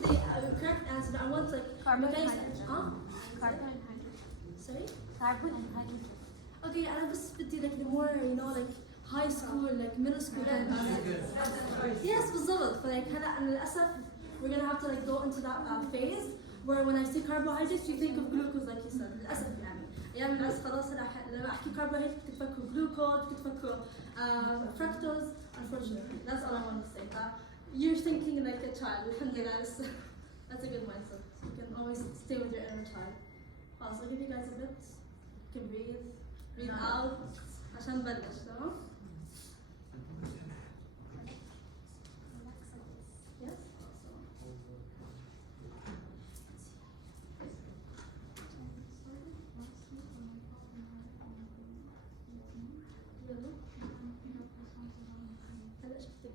the correct answer, but I want like Carbon guys, and hydrogen. Carbon and hydrogen. Sorry? Carbon and hydrogen. Okay, أنا بس بدي like the more like high school like middle school yes بالضبط فلike هلا أنا للأسف we're gonna have to like go into that phase where when I say carbohydrates you think of glucose like you said للأسف يعني أيام الناس خلاص لما أحكي carbohydrates بتفكروا glucose بتفكروا fructose unfortunately that's all I want to say you're thinking like a child alhamdulillah that's a good mindset you can always stay with your inner child خلاص I'll give you guys a bit you can breathe out عشان نبلش تمام yes هلا شفتك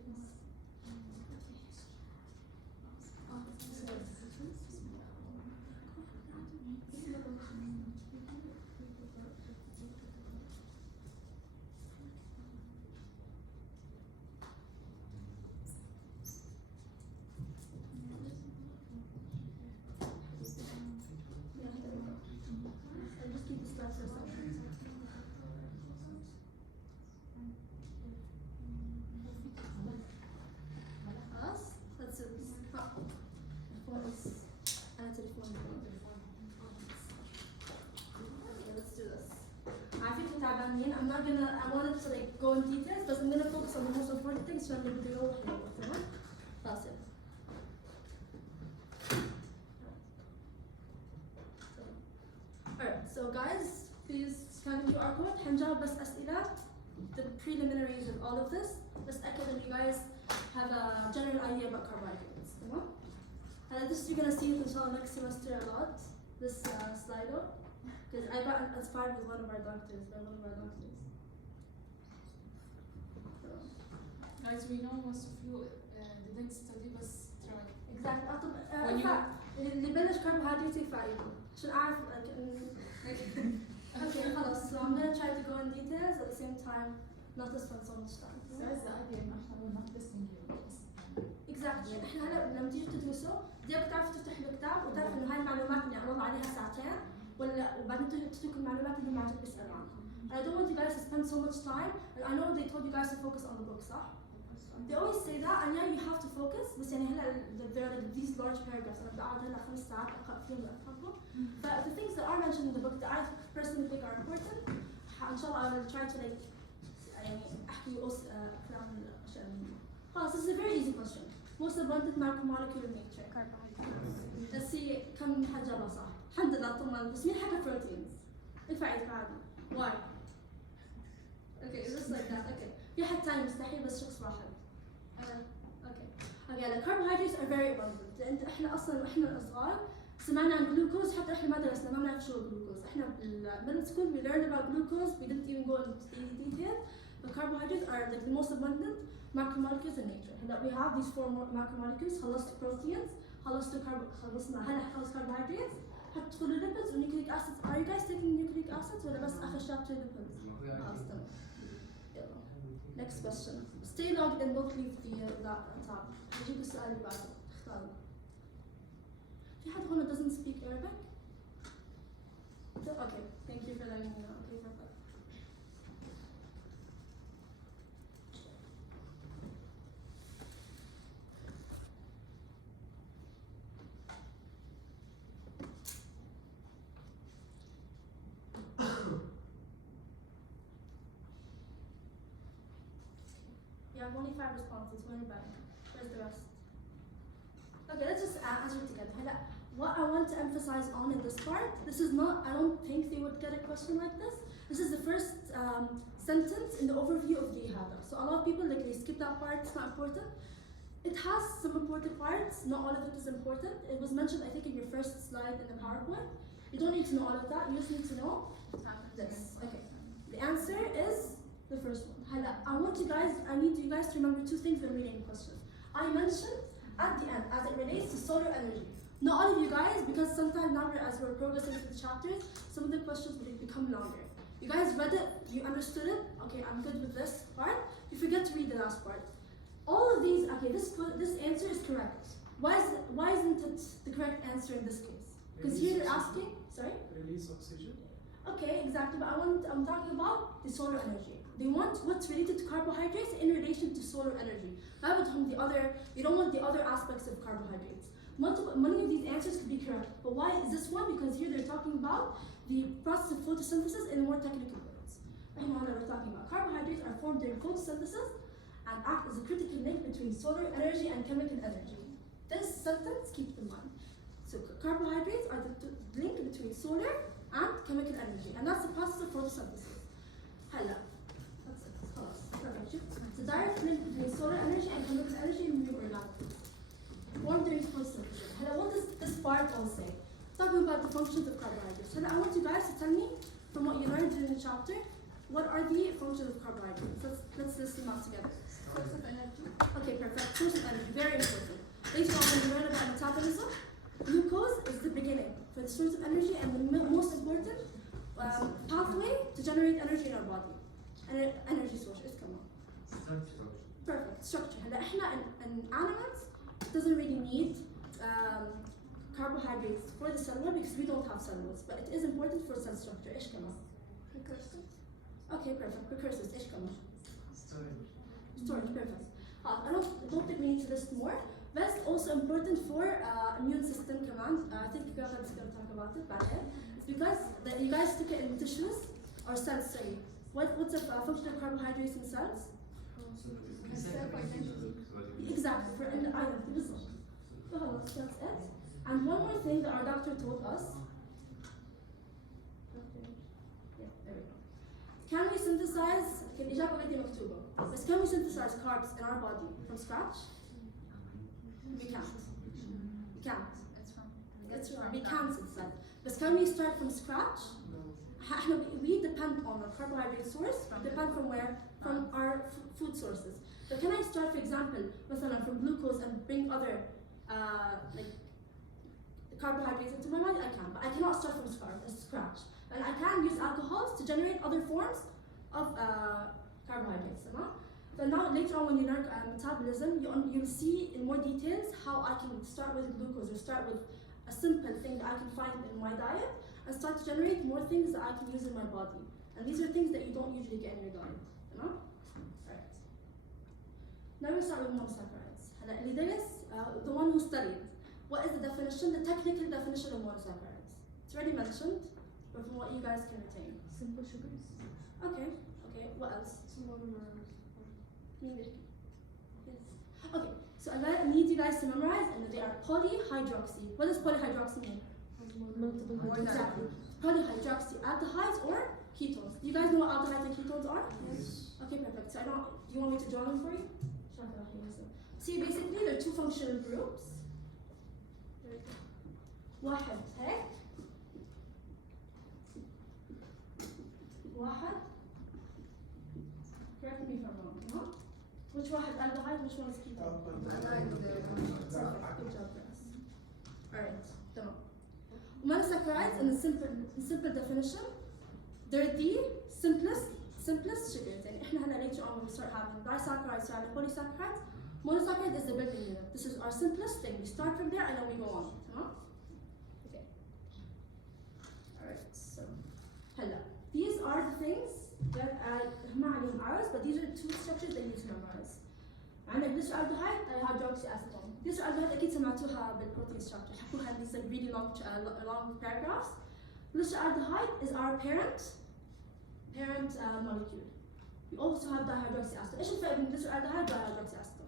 I'm not gonna, I wanted to like go in details, but I'm gonna focus on the most important things from the video. That's it. Alright, so guys, please scan the QR code. هنجاوب بس أسئلة the preliminaries of all of this. Just that you guys have a general idea about carbohydrates. This you're gonna see it inshallah next semester a lot. This Slido. Because I got inspired with one of our doctors, Guys, we know most of you didn't study but try. Exactly. اللي بلش carbohydrates يفعله عشان أعرف okay خلاص so I'm gonna try to go in details at the same time not to spend so much time. So that's the idea إنه إحنا we're not testing you. Exactly. إحنا هلا لما تيجي تدرسوا بدك تعرف تفتح الكتاب وتعرف إنه هاي المعلومات اللي عرضوا عليها ساعتين وبعدين تتركوا المعلومات اللي ما عجبك تسألوا عنها. I don't want you guys to spend so much time. I know they told you guys to focus on the book, صح? They always say that, and yeah, you have to focus. بس يعني هلا there are like these large paragraphs. أنا بقعد هلا 5 ساعات أقرأ فيهم وأفهمهم. But the things that are mentioned in the book that I personally think are important, إن شاء الله I will try to like يعني أحكي كلام الأشياء المهمة. خلاص, this is a very easy question. Most abundant macromolecule in nature. Carbohydrates. Let's see كم حاجة صح. الحمد لله طمن. بس مين حكى proteins؟ ارفع ايدك عادي. Why? Okay, just like that. Okay. في حد تاني مستحيل بس شخص واحد. Okay, like carbohydrates are very abundant. لأن إحنا أصلاً وإحنا صغار سمعنا عن glucose حتى إحنا ما درسنا ما بنعرف شو glucose. إحنا middle school we learned about glucose. We didn't even go into detail. But carbohydrates are like the most abundant macromolecules in nature. We have these 4 macromolecules. خلصت proteins. خلصنا هلا خلص carbohydrates. هتدخلوا lipids و nucleic acids. Are you guys taking nucleic acids ولا بس آخر chapter lipids؟ Next question. Stay logged and don't leave the tab. هجيب السؤال اللي بعده. اختاروا. في حد هون doesn't speak Arabic? Okay. Thank you for letting me know. Okay, perfect. You have only 5 responses. Where's the rest? Okay, let's just answer it together. What I want to emphasize on in this part, this is not, I don't think they would get a question like this. This is the first sentence in the overview of the ihada. So a lot of people, like, they skip that part, it's not important. It has some important parts, not all of it is important. It was mentioned, I think, in your first slide in the PowerPoint. You don't need to know all of that, you just need to know this. Okay, the answer is the first one. I need you guys to remember 2 things when reading the question. I mentioned at the end, as it relates to solar energy. Not all of you guys, because sometimes now as we're progressing through the chapters, some of the questions will become longer. You guys read it, you understood it, okay, I'm good with this part. You forget to read the last part. All of these, okay, this answer is correct. Why isn't it the correct answer in this case? Because here they're asking, sorry? Release oxygen. Okay, exactly, but I'm talking about the solar energy. They want what's related to carbohydrates in relation to solar energy. You don't want the other aspects of carbohydrates. Many of these answers could be correct, but why is this one? Because here they're talking about the process of photosynthesis in more technical words. Right now we're talking about carbohydrates are formed during photosynthesis and act as a critical link between solar energy and chemical energy. This sentence, keep in mind. So carbohydrates are the link between solar and chemical energy, and that's the process of photosynthesis. Hello. That's it. Perfect. It's a direct link between solar energy and chemical energy in new organisms. Formed during photosynthesis. Hello, what does this part all say? Talking about the functions of carbohydrates. Hello, I want you guys to tell me from what you learned during the chapter, what are the functions of carbohydrates? Let's list them out together. Source of energy. Okay, perfect. Source of energy, very important. Later on, when you learn about metabolism, glucose is the beginning for the source of energy and the most important pathway to generate energy in our body. And energy source is come on. Perfect. Structure. هلا احنا in animals doesn't really need carbohydrates for the cell wall because we don't have cell walls, but it is important for cell structure. ايش كمان؟ Precursors. Okay, perfect. Precursors. ايش كمان؟ Storage. Perfect. I don't think we need to list more. That's also important for immune system command. I think Raghad is going to talk about it back there. It's because you guys took it in tissues or cells, sorry. What's the function of carbohydrates in cells? Exactly, for in the identity result. So that's it. And one more thing that our doctor told us. Yeah, there we go. Can we synthesize, الإجابة بدي مكتوبة. بس can we synthesize carbs in our body from scratch? We can't. We can't. That's right. We can't synthesize. But can we start from scratch? We depend on our carbohydrate source. Depend from where? From our food sources. So can I start, for example, from glucose and bring other like carbohydrates into my body? I can, but I cannot start from scratch. And I can use alcohols to generate other forms of carbohydrates. So now later on when you learn metabolism, you'll see in more details how I can start with glucose or start with a simple thing that I can find in my diet and start to generate more things that I can use in my body. And these are things that you don't usually get in your diet. Alright. Now we start with monosaccharides. The one who studied. What is the definition, the technical definition of monosaccharides? It's already mentioned, but from what you guys can retain. Simple sugars. Okay. What else? Yes. Okay, so I need you guys to memorize, and they are polyhydroxy. What does polyhydroxy mean? Multiple. Exactly. Polyhydroxyaldehydes or ketones. Do you guys know what aldehydes and ketones are? Yes. Okay, perfect. So do you want me to draw them for you? See, basically, there are two functional groups. واحد هيك. واحد. Correct me if I'm wrong. No? Which واحد aldehyde, which one is ketone? Good job, guys. Alright, تمام. Monosaccharides, in the simple definition, they're the simplest sugars. يعني احنا هلا later on when we start having disaccharides, start having polysaccharides. Monosaccharide is the building unit. This is our simplest thing. We start from there and then we go on. Okay. Alright, so هلا. These are the things that ما عليهم hours, but these are two structures that you need to memorize. عندك glyceraldehyde, hydroxyacetone. Glyceraldehyde أكيد سمعتوها بالprotein structure. حكوها in these really long paragraphs. Glyceraldehyde is our parent molecule. We also have dihydroxyacetone. إيش الفرق بين glyceraldehyde ودihydroxyacetone?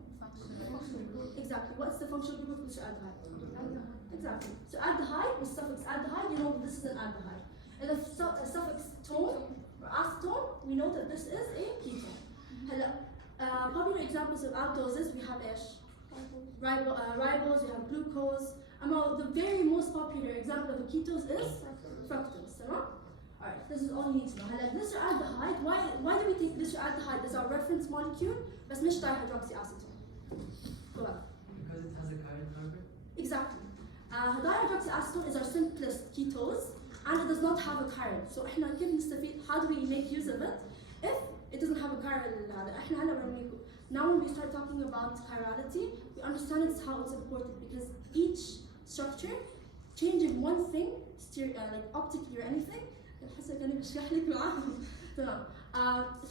Exactly. What's the functional group of glyceraldehyde? Exactly. So aldehyde with suffix aldehyde, you know that this is an aldehyde. And the suffix tone or acetone, we know that this is a ketone. Popular examples of aldoses, we have ribose, we have glucose. The very most popular example of a ketose is fructose. Alright, this is all you need to know. Glyceraldehyde, why do we take glyceraldehyde as our reference molecule, but not dihydroxyacetone? Go on. Because it has a chiral carbon? Exactly. Dihydroxyacetone is our simplest ketose and it does not have a chiral. So how do we make use of it if it doesn't have a chiral? Now when we start talking about chirality, we understand how it's important because each structure changing one thing, like optically or anything,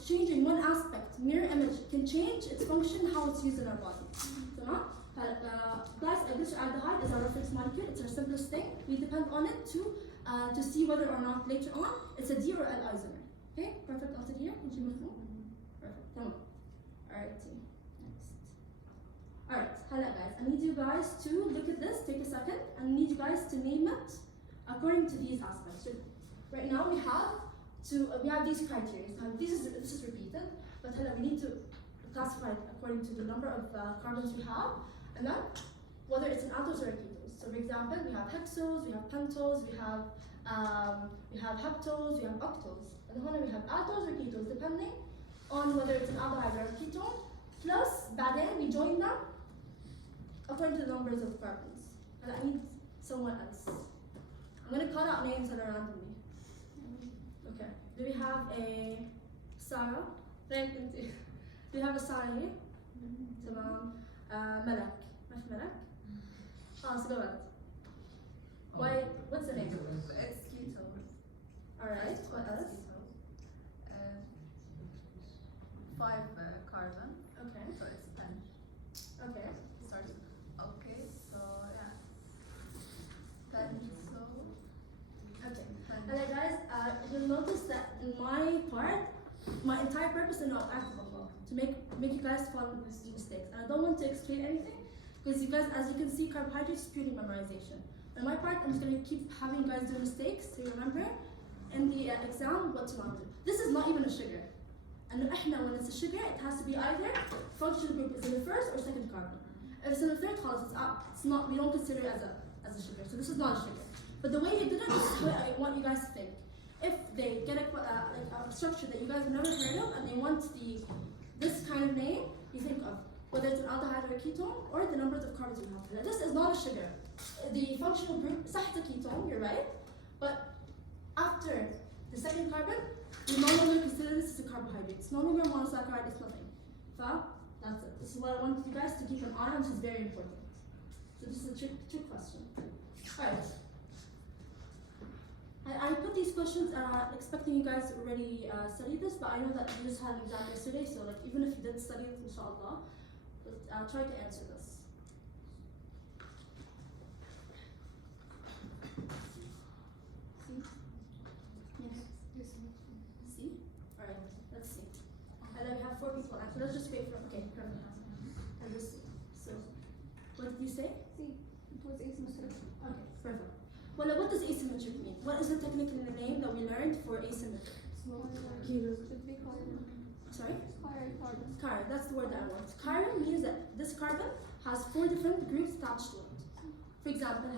changing one aspect, mirror image, can change its function, how it's used in our body. Guys, glyceraldehyde is our reference molecule. It's our simplest thing. We depend on it to see whether or not later on it's a D or L isomer. Okay, perfect until here. Perfect. Come on. Alrighty. Next. Alright, hello guys. I need you guys to look at this. Take a second. I need you guys to name it according to these aspects. So right now we have these criteria. This is repeated, but we need to classify it according to the number of carbons we have, and then whether it's an aldose or a ketose. So for example, we have hexose, we have pentose, we have heptose, we have octose, and then we have aldose or ketose, depending on whether it's an aldehyde or a ketone. Plus, بعدين we join them according to the numbers of carbons. And I need someone else. I'm gonna call out names that are randomly. Okay. Do we have a Sarah? Do you have a Sarah here? تمام. Malak. ما في Malak? So go ahead. What's the name? It's ketose. Alright, what else? 5 carbon. Okay. So it's 10. Okay. Starts. Okay, so yeah. 10. So. Okay. 10. And then guys, you'll notice that in my part, my entire purpose is not alcohol, to make you guys follow these mistakes. And I don't want to explain anything, because you guys, as you can see, carbohydrates is purely memorization. In my part, I'm just going to keep having you guys do mistakes to remember in the exam what to not do. This is not even a sugar. And when it's a sugar, it has to be either functional group is in the first or second carbon. If it's in the third, it's out. It's not. We don't consider it as a sugar. So this is not a sugar. But the way you did it is how I want you guys to think. If they get a structure that you guys have never heard of, and they want this kind of name, you think of whether it's an aldehyde or a ketone, or the numbers of carbons you have. Now, this is not a sugar. The functional group, صح, it's a ketone, you're right. But after the second carbon, we no longer consider this as a carbohydrate. It's no longer a monosaccharide, it's nothing. That's it. This is what I want you guys to keep an eye on, which is very important. So this is a trick question. Alright. I put these questions expecting you guys to already study this, but I know that you just had an exam yesterday, so like even if you did study it, inshallah, but try to answer this. See? Yes. See? Alright, let's see. And then we have 4 people answer. Let's just wait for, okay, and let's see. So, what did you say? See, it was asymmetric. Okay, perfect. Well, what does asymmetric mean? What is the technical name that we learned for asymmetric? Should be carbon. Sorry? Carbon. Chiral, that's the word that I want. Chiral means that this carbon has 4 different groups attached to it. For example,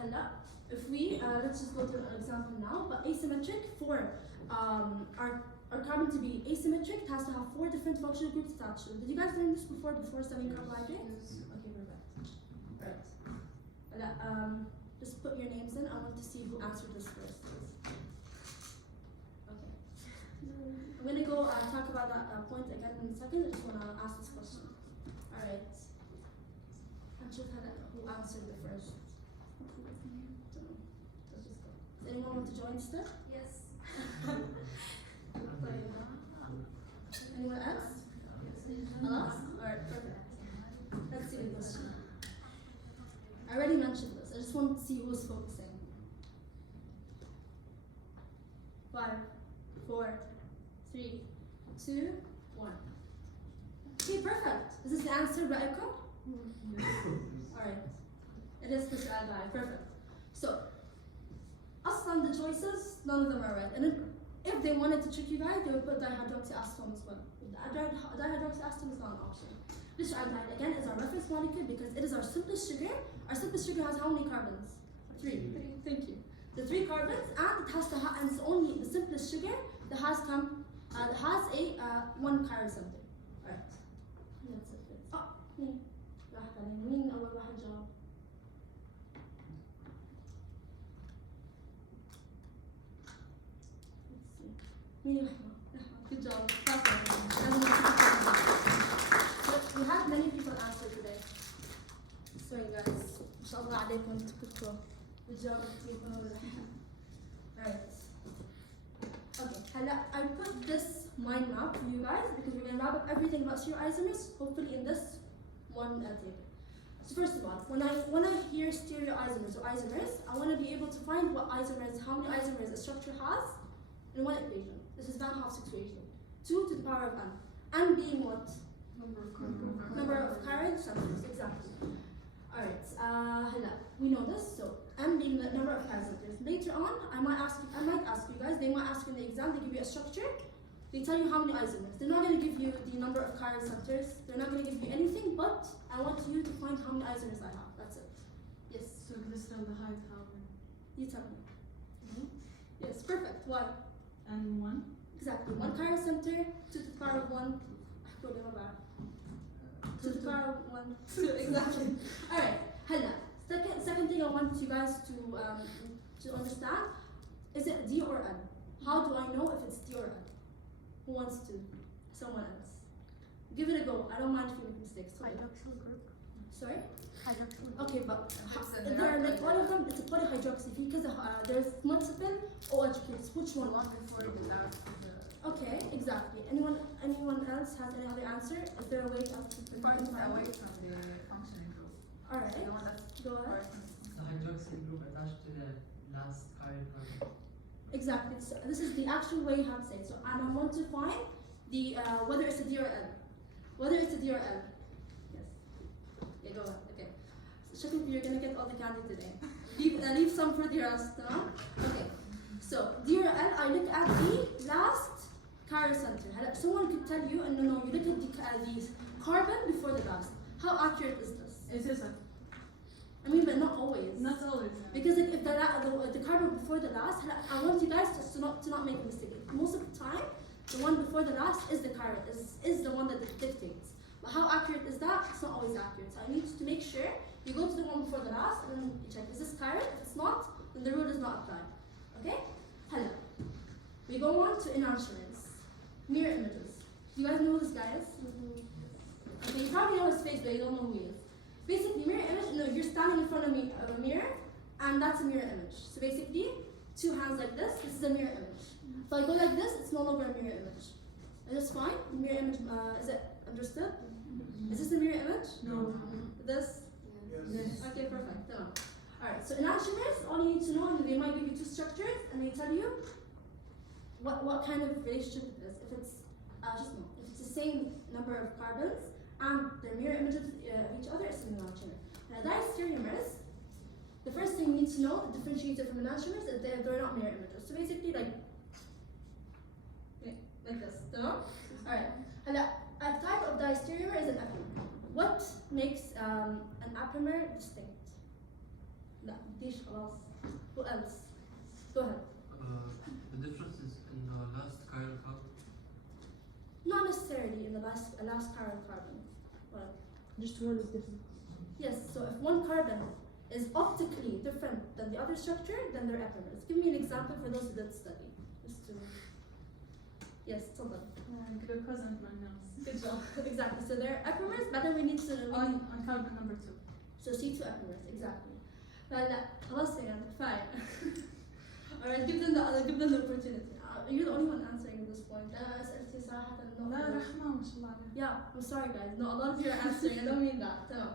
if we, let's just go to an example now, but asymmetric, for our carbon to be asymmetric, it has to have 4 different functional groups attached to it. Did you guys learn this before studying carbohydrates? Okay, perfect. Alright. Just put your names in. I want to see who answered this first. Okay. I'm going to go talk about that point again in a second. I just want to ask this question. Alright. I'm sure who answered it first. Let's just go. Does anyone want to join still? Yes. Anyone else? Hello? Alright, perfect. Let's see the question. I already mentioned this. I just want to see who's focusing. 5, 4, 3, 2, 1. Okay, perfect. Is this the answer, Raiko? Alright. It is glyceraldehyde. Perfect. So, aslan the choices, none of them are right. And if they wanted to trick you guys, they would put dihydroxyacetone as well. Dihydroxyacetone is not an option. Glyceraldehyde again is our reference molecule because it is our simplest sugar. Our simplest sugar has how many carbons? 3. Thank you. The 3 carbons, and it has to and it's only the simplest sugar that has a 1 chiral center. Alright. That's it. Oh, me. مين أول واحد جاوب؟ مين رحمة؟ Good job. We عليكم انتوا كلكم بتجاوبوا كتير كانوا Alright. Okay, هلا I put this mind map for you guys because we're gonna wrap up everything about stereoisomers hopefully in this one table. So first of all, when I hear stereoisomers or isomers, I want to be able to find what isomers, how many isomers a structure has in one equation. This is Van Hoff's equation. 2 to the power of n. N being what? Number of chiral centers, exactly. Alright, we know this, so M being the number of chiral centers. Later on, I might ask you guys, they might ask you in the exam, they give you a structure, they tell you how many isomers. They're not going to give you the number of chiral centers, they're not going to give you anything, but I want you to find how many isomers I have, that's it. Yes? So glyceraldehyde how many? You tell me. Yes, perfect, why? And 1? Exactly, 1 chiral center, 2 to the power of 1, 2 to the power of 1, 2, exactly. Alright, Hannah, second thing I want you guys to understand, is it D or N? How do I know if it's D or N? Who wants to? Someone else. Give it a go, I don't mind if you make mistakes. Hydroxyl group. Sorry? Hydroxyl group. Okay, but Hydroxyl there are like all of them, it's a polyhydroxy because there's multiple OH groups. Which one? One before the last. Okay, exactly. Anyone else has any other answer? Is there a way to Farthest away from the functioning group. Alright, The one that's go ahead. The hydroxyl group attached to the last chiral carbon. Exactly. So this is the actual way you have to say it. So and I want to find the whether it's a D or L. Whether it's a D or L. Yes. Yeah, go ahead. Okay. So Shurooq, you're gonna get all the candy today. Leave some for the rest, no? Okay. So D or L, I look at the last chiral center. Someone could tell you, and no, you look at the carbon before the last. How accurate is this? It isn't. I mean, but not always. Not always. Because like, if the carbon before the last, I want you guys to not make a mistake. Most of the time, the one before the last is the chiral, is the one that dictates. But how accurate is that? It's not always accurate. So I need to make sure you go to the one before the last and then you check, is this chiral? If it's not, then the rule does not apply. Okay? Hello. We go on to enantiomers. Mirror images. Do you guys know who this guy is? Okay, you probably know his face, but you don't know who he is. Basically, mirror image, you're standing in front of a mirror, and that's a mirror image. So basically, 2 hands like this is a mirror image. If I go like this, it's no longer a mirror image. Is this fine? The mirror image, is it understood? Is this a mirror image? No. This? Yes. Okay, perfect. Done. Alright, so enantiomers, all you need to know, they might give you 2 structures, and they tell you what kind of relationship it is. If it's if it's the same number of carbons and they're mirror images of each other, it's an enantiomer. Now diastereomers, the first thing you need to know, the differentiator from enantiomers, is they're not mirror images. So basically like this, no? Alright. A type of diastereomer is an epimer. What makes an epimer distinct? لا بديش خلاص. Who else? Go ahead. The difference is in the last chiral carbon. Not necessarily in the last chiral carbon. But Just one is different. yes, so if one carbon is optically different than the other structure, then they're epimers. Give me an example for those who did study. Just to yes, تفضل. Glucose and mannose. Good job. Exactly. So they're epimers, but then we need to On carbon number 2. so C2 epimers, exactly. فلا خلاص يعني كفاية. Alright, give them the opportunity. You're the only one answering at this point. أسئلتي صراحة لا رحمة ما شاء الله عليها. Yeah, I'm sorry guys. No, a lot of you are answering. I don't mean that. No.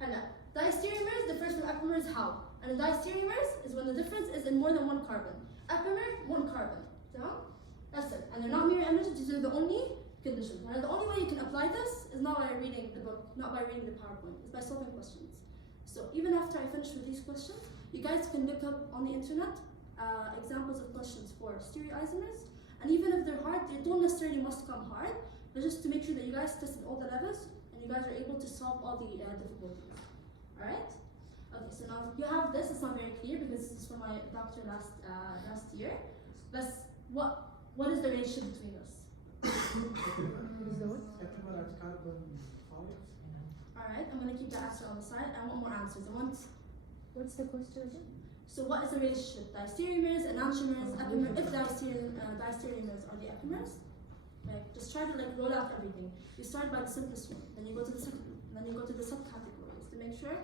هلا diastereomers differs from epimers how? And the diastereomers is when the difference is in more than one carbon. Epimer, 1 carbon. تمام? That's it. And they're not mirror images. These are the only conditions. And the only way you can apply this is not by reading the book, not by reading the PowerPoint. It's by solving questions. So even after I finish with these questions, you guys can look up on the internet examples of questions for stereoisomers. And even if they're hard, they don't necessarily must come hard, but just to make sure that you guys tested all the levels and you guys are able to solve all the difficulties. Alright? Okay, so now you have this. It's not very clear because this is from my doctor last year. But what is the relationship between us? Epimer at carbon 5. Alright, I'm gonna keep that answer on the side. I want more answers. What's the question again? So what is the relationship? Diastereomers, enantiomers, epimers. If diastereomers are the epimers, like just try to like roll out everything. You start by the simplest one, then you go to the second, then you go to the subcategories to make sure.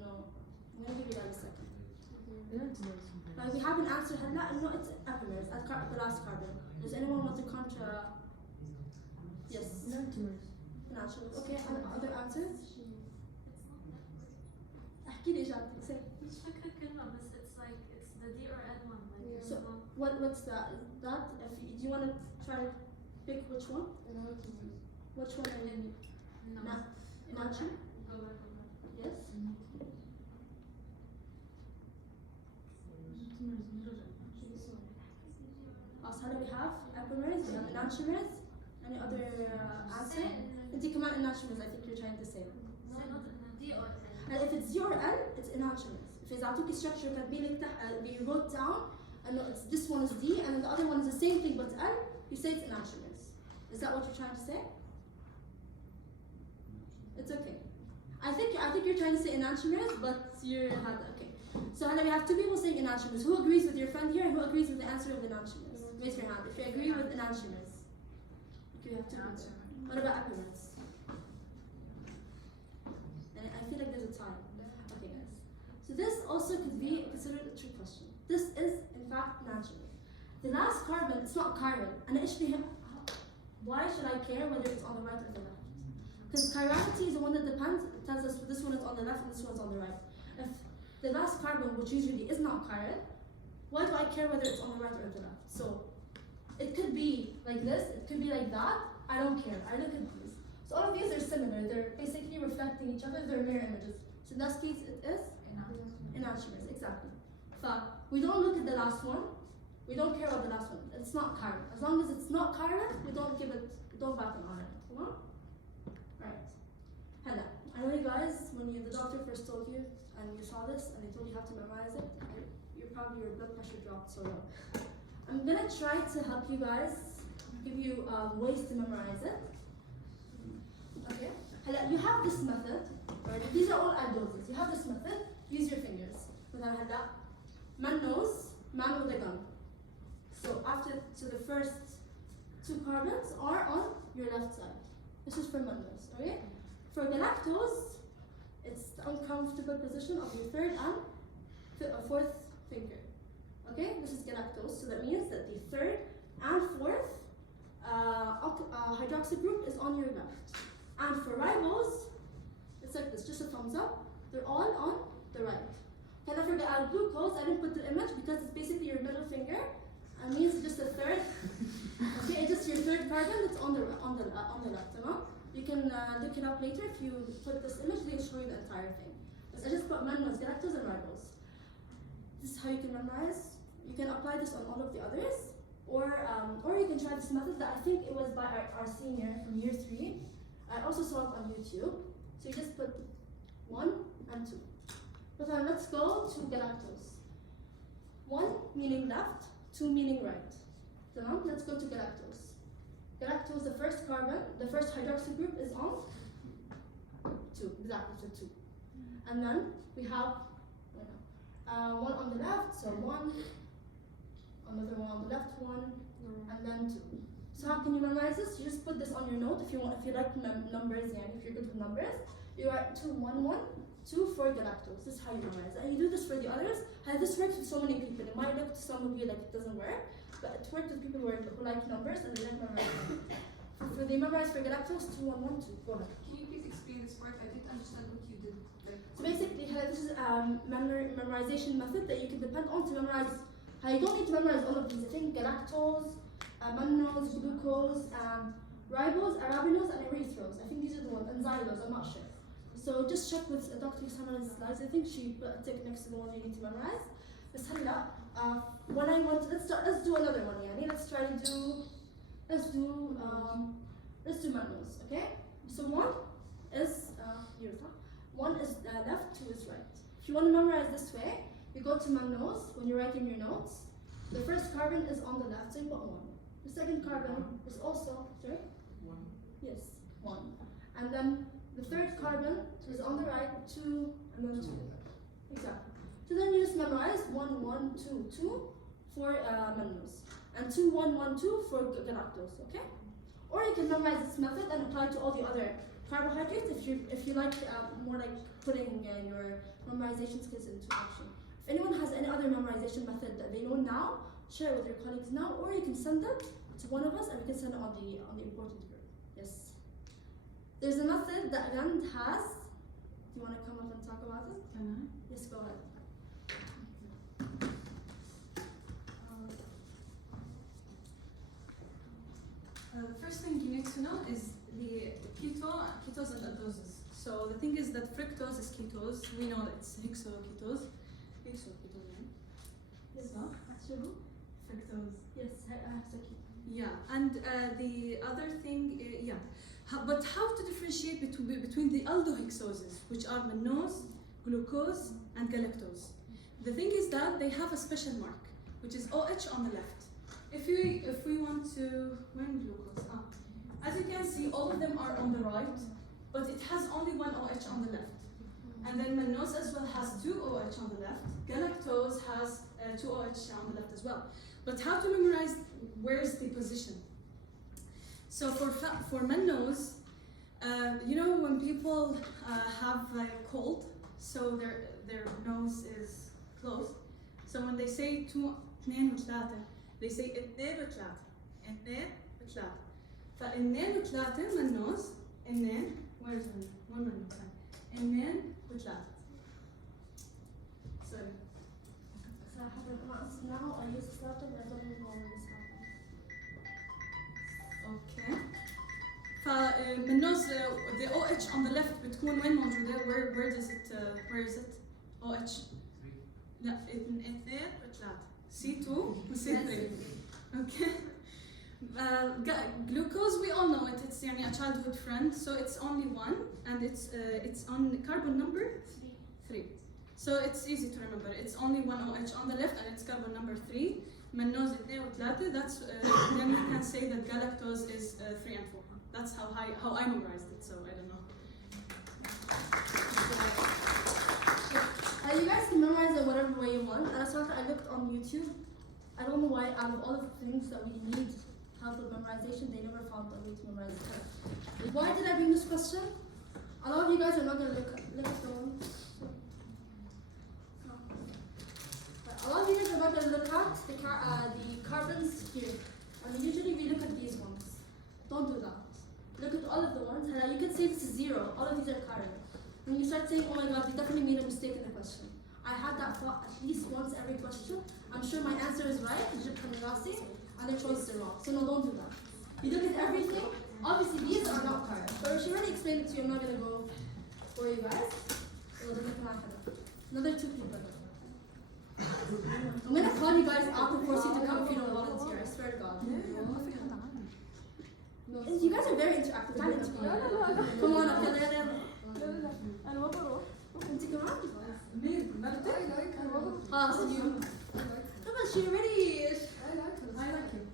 No, I'm gonna give you that in a second. Enantiomers. We haven't answered هلا إنه it's epimers at the last carbon. Does anyone want to contra? Yes. Enantiomers. Natural. Okay. Other answers? احكي لي إجابتك. Say. مش فاكرة الكلمة بس it's like it's the D or N one like Yeah. So what's that? That if you, do you want to try to pick which one? Which one are you? no. Natural. Go back. Yes. So we have epimers, we have enantiomers. Any other answer? انت كمان enantiomers I think you're trying to say. No, not D or N. And if it's D or N, it's enantiomers. If it's أعطوكي structure كاتبين لك تحت you wrote down and it's this one is D and the other one is the same thing but N, you say it's enantiomers. Is that what you're trying to say? It's okay. I think you're trying to say enantiomers, but you're okay. So now we have two people saying enantiomers. Who agrees with your friend here and who agrees with the answer of enantiomers? Raise your hand if you agree with enantiomers. Okay, we have two people. What about epimers? And I feel like there's a tie. Okay, guys. So this also could be considered a trick question. This is, in fact, enantiomer. The last carbon, it's not chiral. And actually, why should I care whether it's on the right or the left? Because chirality is the one that depends. It tells us this one is on the left and this one's on the right. If the last carbon, which usually is not chiral, why do I care whether it's on the right or the left? So it could be like this, it could be like that. I don't care. I look at these. So all of these are similar. They're basically reflecting each other. They're mirror images. So in this case, it is enantiomers. Exactly. So we don't look at the last one. We don't care about the last one. It's not chiral. As long as it's not chiral, we don't give it. Don't batten on it. Come on. Right. Hello. I know you guys, when the doctor first told you and you saw this and they told you how to memorize it, your blood pressure dropped so low. I'm gonna try to help you guys, give you ways to memorize it. Okay. Hello. You have this method. Right. These are all aldoses. You have this method. Use your fingers. Hello. Man knows. Man with a gun. So the first two carbons are on your left side. This is for mannose, okay? For galactose, it's the uncomfortable position of your third and fourth finger. Okay, this is galactose, so that means that the third and fourth hydroxy group is on your left. And for ribose, it's like this, just a thumbs up. They're all on the right. And I forgot glucose, I didn't put the image because it's basically your middle finger. It means just a third. Okay, it's just your third carbon that's on the left. You can look it up later if you put this image. They'll show you the entire thing. But I just put mannose, galactose, and ribose. This is how you can memorize. You can apply this on all of the others, or you can try this method that I think it was by our senior from year 3. I also saw it on YouTube. So you just put 1 and 2. But then let's go to galactose. 1 meaning left. 2 meaning right. So now let's go to galactose. Galactose, the first carbon, the first hydroxy group is on 2, exactly, so 2. And then we have 1 on the left, so 1, another one on the left, 1, and then 2. So how can you memorize this? You just put this on your note if you like numbers, if you're good with numbers. You write 2, 1, 1, 2 for galactose. This is how you memorize it. And you do this for the others. And this works with so many people. It might look to some of you like it doesn't work, but it works with people who like numbers and they like memorizing. For they memorize for galactose, 2, 1, 1, 2. Go ahead. Can you please explain this part? I didn't understand what you did. So basically, this is a memorization method that you can depend on to memorize. You don't need to memorize all of these. I think galactose, mannose, glucose, ribose, arabinose, and erythrose. I think these are the ones, and xylose, I'm not sure. So just check with Dr. Osama's slides. I think she put a tick next to the ones you need to memorize. When I want to, let's do another one. Let's do mannose, okay? So 1 is left, 2 is right. If you want to memorize this way, you go to mannose when you're writing your notes. The first carbon is on the left, so you put 1. The second carbon is also, sorry? 1. Yes, 1. And then the third carbon is on the right, 2, and then 2. Exactly. So then you just memorize 1, 1, 2, 2 for mannose, and 2, 1, 1, 2 for galactose, okay? Or you can memorize this method and apply it to all the other carbohydrates if you like more like putting your memorization skills into action. If anyone has any other memorization method that they know now, share it with your colleagues now, or you can send it to one of us and we can send it on the important group. Yes. There's a method that Raghad has. Do you want to come up and talk about it? Yes, go ahead. The first thing you need to know is the ketose and aldoses. So the thing is that fructose is ketose. We know that it's hexoketose. Hexoketose, right? Yes. So, Shurooq? fructose. Yes, I have to keep. Yeah, and the other thing, but how to differentiate between the aldohexoses, which are mannose, glucose, and galactose? The thing is that they have a special mark, which is OH on the left. If we want to, when glucose? As you can see, all of them are on the right, but it has only one OH on the left. And then mannose as well has two OH on the left. Galactose has two OH on the left as well. But how to memorize where's the position? So for mannose, you know when people have a cold, so their nose is closed. So when they say 2 2 و3, they say 2 و3 2 و3. ف2 و3 mannose 2 where's one minute 2 و3. Sorry. Now I use Slatter, but I don't know how this happens. Okay. فالنوز the OH on the left بتكون وين موجودة؟ where does it where is it؟ OH لا 2 و3 C2 و C3. Okay. Glucose we all know it. It's يعني a childhood friend, so it's only one, and it's on carbon number 3. So it's easy to remember. It's only one OH on the left, and it's carbon number 3. Mannose 2 و3. That's then we can say that galactose is 3 and 4. That's how I memorized it. So I don't know. You guys can memorize it whatever way you want. And I looked on YouTube. I don't know why out of all of the things that we need help with memorization, they never found a way to memorize it. Why did I bring this question? A lot of you guys are not going to look at the one. A lot of you guys are not going to look at the carbons here. And usually we look at these ones. Don't do that. Look at all of the ones. And you can say this is 0. All of these are carbon. When you start saying, oh my god, you definitely made a mistake in the question. I had that thought at least once every question. I'm sure my answer is right, and the choice is wrong. So no, don't do that. You look at everything. Obviously, these are not carbon. But she already explained it to you. I'm not going to go for you guys. Another 2 people. I'm going to call you guys out and force you to come if you don't volunteer. I swear to God. You guys are very interactive. Come on, okay, أنا ما بروح. أنت كمان؟ مين؟ خلاص you. No, but she already. I like it.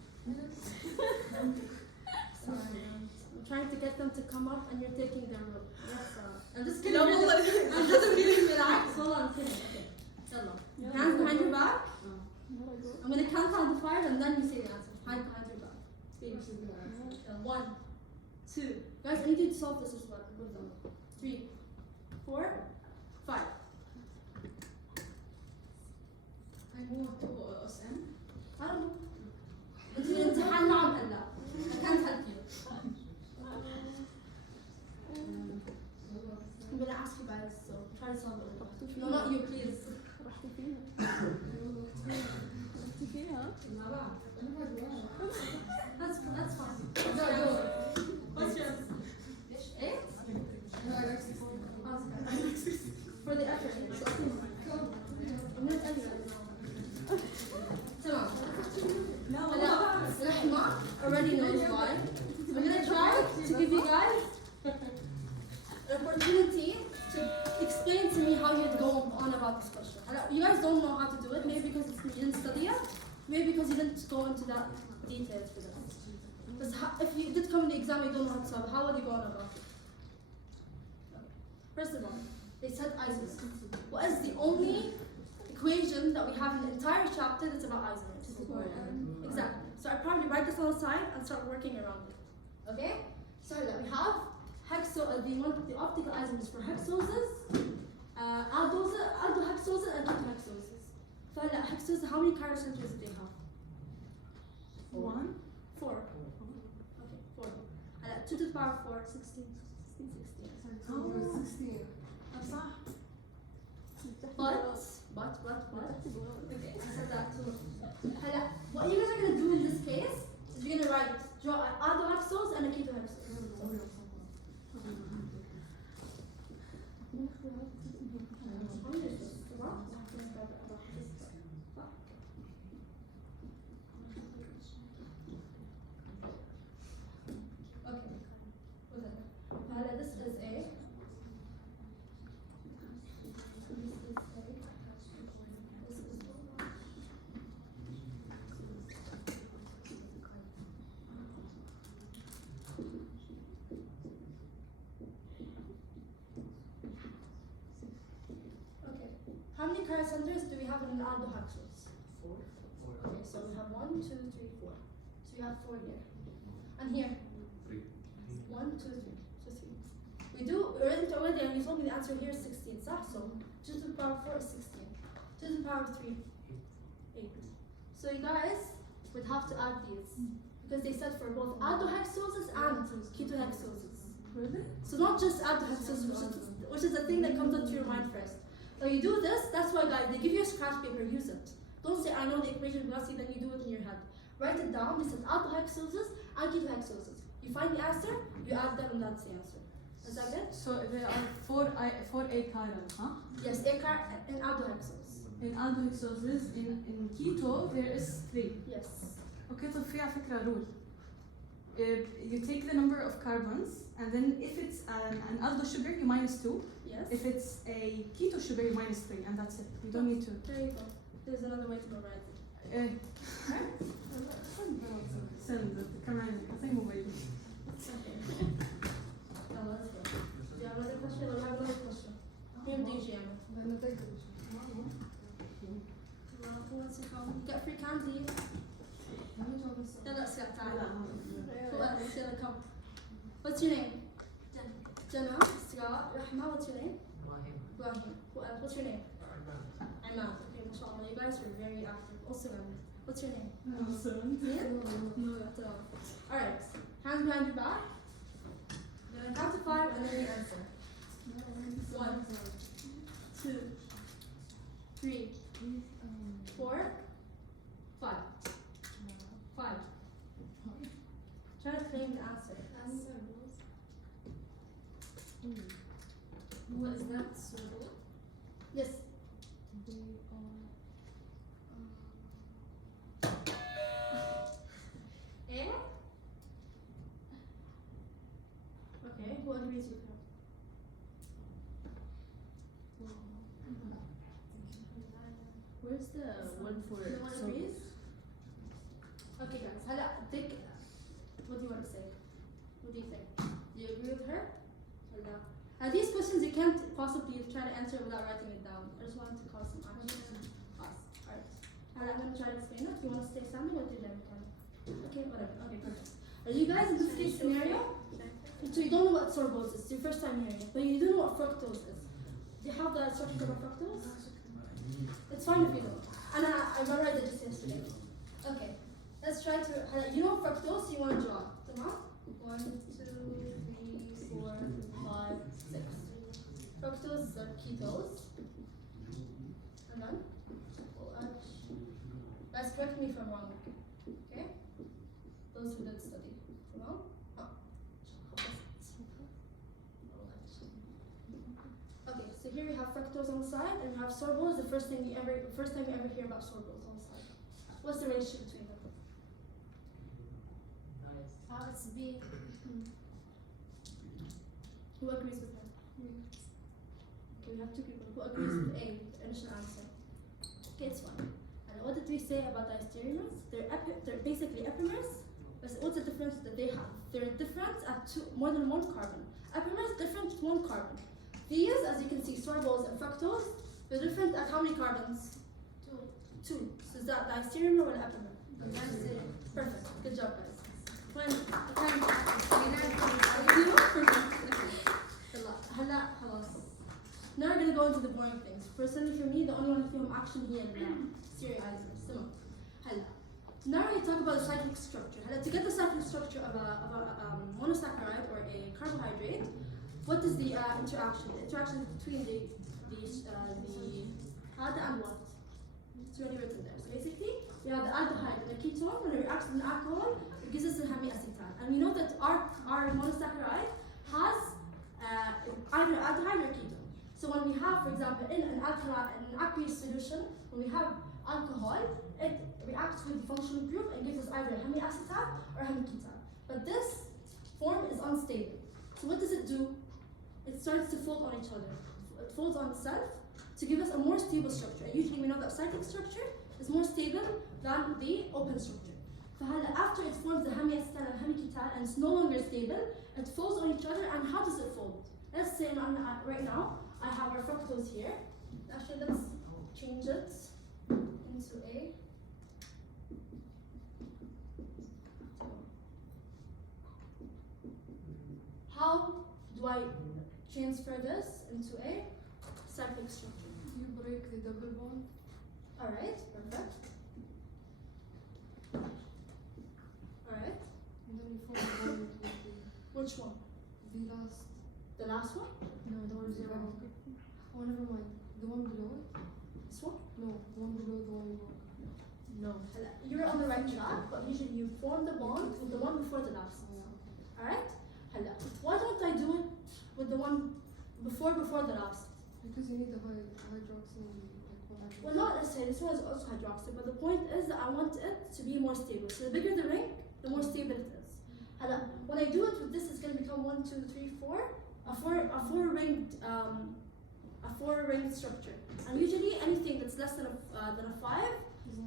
Sorry, I'm trying to get them to come up, and you're taking their role. Yes, I'm just kidding. لا والله. I'm just kidding. Relax. Hold on, kidding. Okay. يلا. Hands behind your back. I'm gonna count down the 5, and then you say the answer. Hands behind your back. Speak. 1, 2. Guys, I need you to solve this as well. With them. 3, 4, 5. I move to OSM. I don't know. انت الامتحان معهم هلا. I can't help you. I'm gonna ask you guys, so try to solve it. No, not you, please. رحتي فيها. That's fine. What's yours? 8? For the effort. I'm gonna tell you guys now. تمام. هلا رحمة already knows why. I'm gonna try to give you guys an opportunity to explain to me how you'd go on about this question. You guys don't know how to do it, maybe because you didn't study it, maybe because you didn't go into that details for this. Because if you did come in the exam, you don't know how to solve. How would you go on about it? First of all, they said isomers. What is the only equation that we have in the entire chapter that's about isomers? Exactly. So I probably write this on the side and start working around it. Okay? So that we have the optical isomers for hexoses, aldohexoses, and ketohexoses. فهلا hexoses, how many chiral centers do they have? 1. 4. Okay, 4. هلا 2 to the power 4, 16. 16. Oh, 16. صح. But. Okay, I said that too. هلا, what you guys are gonna do in this case is you're gonna draw an aldohexose and a ketohexose. This is A. How many chiral centers do we have in the aldohexose? 4. Okay, so we have 1, 2, 3, 4. So we have 4 here. And here? 3. 1, 2, 3. So 3. We read it already, and you told me the answer here is 16, صح? So 2 to the power 4 is 16. 2 to the power 3, 8. So you guys would have to add these, because they said for both aldohexoses and ketohexoses. Really? So not just aldohexoses, which is the thing that comes up to your mind first. So you do this, that's why guys, they give you a scratch paper, use it. Don't say, I know the equation of velocity, then you do it in your head. Write it down, this is aldohexoses and ketohexoses. You find the answer, you add them, and that's the answer. Is that good? So there are 4 A chirals, huh? Yes, acar and aldohexose. In aldohexoses, in keto, there is 3. Yes. Okay, طب في على فكرة rule. You take the number of carbons, and then if it's an aldo sugar, you minus 2. Yes. If it's a keto sugar, you minus 3, and that's it. You don't need to. There you go. There's another way to memorize it. Send it. كمان أعطيه موبايلي. Okay. Now let's go. Do you have another question? We'll have another question. Here, DJ. Get free candy. يلا اسرع تعال. يلا come. What's your name? Jenna. Isra. Rahma. What's your name? Rahim. What's your name? Imam. Okay, mashallah. You guys are very active. Also, what's your name? Yeah? No, that's all. Alright. Hands behind your back. Then count to 5 and then you answer. 1, 2, 3, 4, 5. 5. Try to claim the answer. What is that? Sorbol? Yes. Eh? Okay, who agrees with her? Where's the one for No one agrees? Okay guys, هلا think, what do you want to say? What do you think? Do you agree with her? Or no? These questions you can't possibly try to answer without writing it down. I just wanted to cause some action. Alright. I'm going to try to explain it. You want to stay standing or do that? Okay, whatever. Okay, perfect. Are you guys in this case scenario? So you don't know what sorbose is. It's your first time hearing it. But you do know what fructose is. Do you have the structure of fructose? It's fine if you don't. And I memorized it just yesterday. Okay. Let's try to, you know fructose, you want to draw. Tamam? 1, 2, 3, 4, 5, 6. Fructose are ketose. And then, guys, correct me if I'm wrong. Okay? Those who did study. Tamam? Okay, so here we have fructose on the side, and we have sorbose, the first time you ever hear about sorbose on the side. What's the relationship between them? It's B. Who agrees with that? Okay, we have 2 people. Who agrees with A, the initial answer? Okay, it's fine. And what did we say about diastereomers? They're basically epimers. But what's the difference that they have? They're different at more than 1 carbon. Epimers different at 1 carbon. These, as you can see, sorbose and fructose, they're different at how many carbons? 2. So is that diastereomer or an epimer? Perfect. Good job, guys. Perfect. هلا خلاص. Now we're gonna go into the boring things. Personally for me, the only one فيهم action هي stereoisomers. تمام. هلا. Now we're gonna talk about the cyclic structure. هلا to get the cyclic structure of a monosaccharide or a carbohydrate, what is the interaction? The interaction between the هذا and what? It's already written there. So basically, we have the aldehyde and the ketone. When it reacts with an alcohol, it gives us a hemiacetal. And we know that our monosaccharide has either aldehyde or ketone. So when we have, for example, in an aqueous solution, when we have alcohol, it reacts with the functional group and gives us either a hemiacetal or a hemiketal. But this form is unstable. So what does it do? It starts to fold on each other. It folds on itself to give us a more stable structure. And usually we know that cyclic structure is more stable than the open structure. After it forms the hemiacetal and hemiketal and it's no longer stable, it folds on each other. And how does it fold? Let's say right now I have our fructose here. Actually, let's change it into a. How do I transfer this into a cyclic structure? You break the double bond. Alright, perfect. Alright. And then you form a bond with Which one? the last. The last one? No, the one zero. Oh, never mind. The one below it? This one? No, the one below the one below. No. You're on the right track, but usually you form the bond with the one before the last. Oh, yeah, okay. Alright? Why don't I do it with the one before the last? Because you need the hydroxyl, like one. Well, not necessarily. This one is also hydroxyl, but the point is that I want it to be more stable. So the bigger the ring, the more stable it is. When I do it with this, it's going to become 1, 2, 3, 4, a four-ringed structure. And usually anything that's less than a 5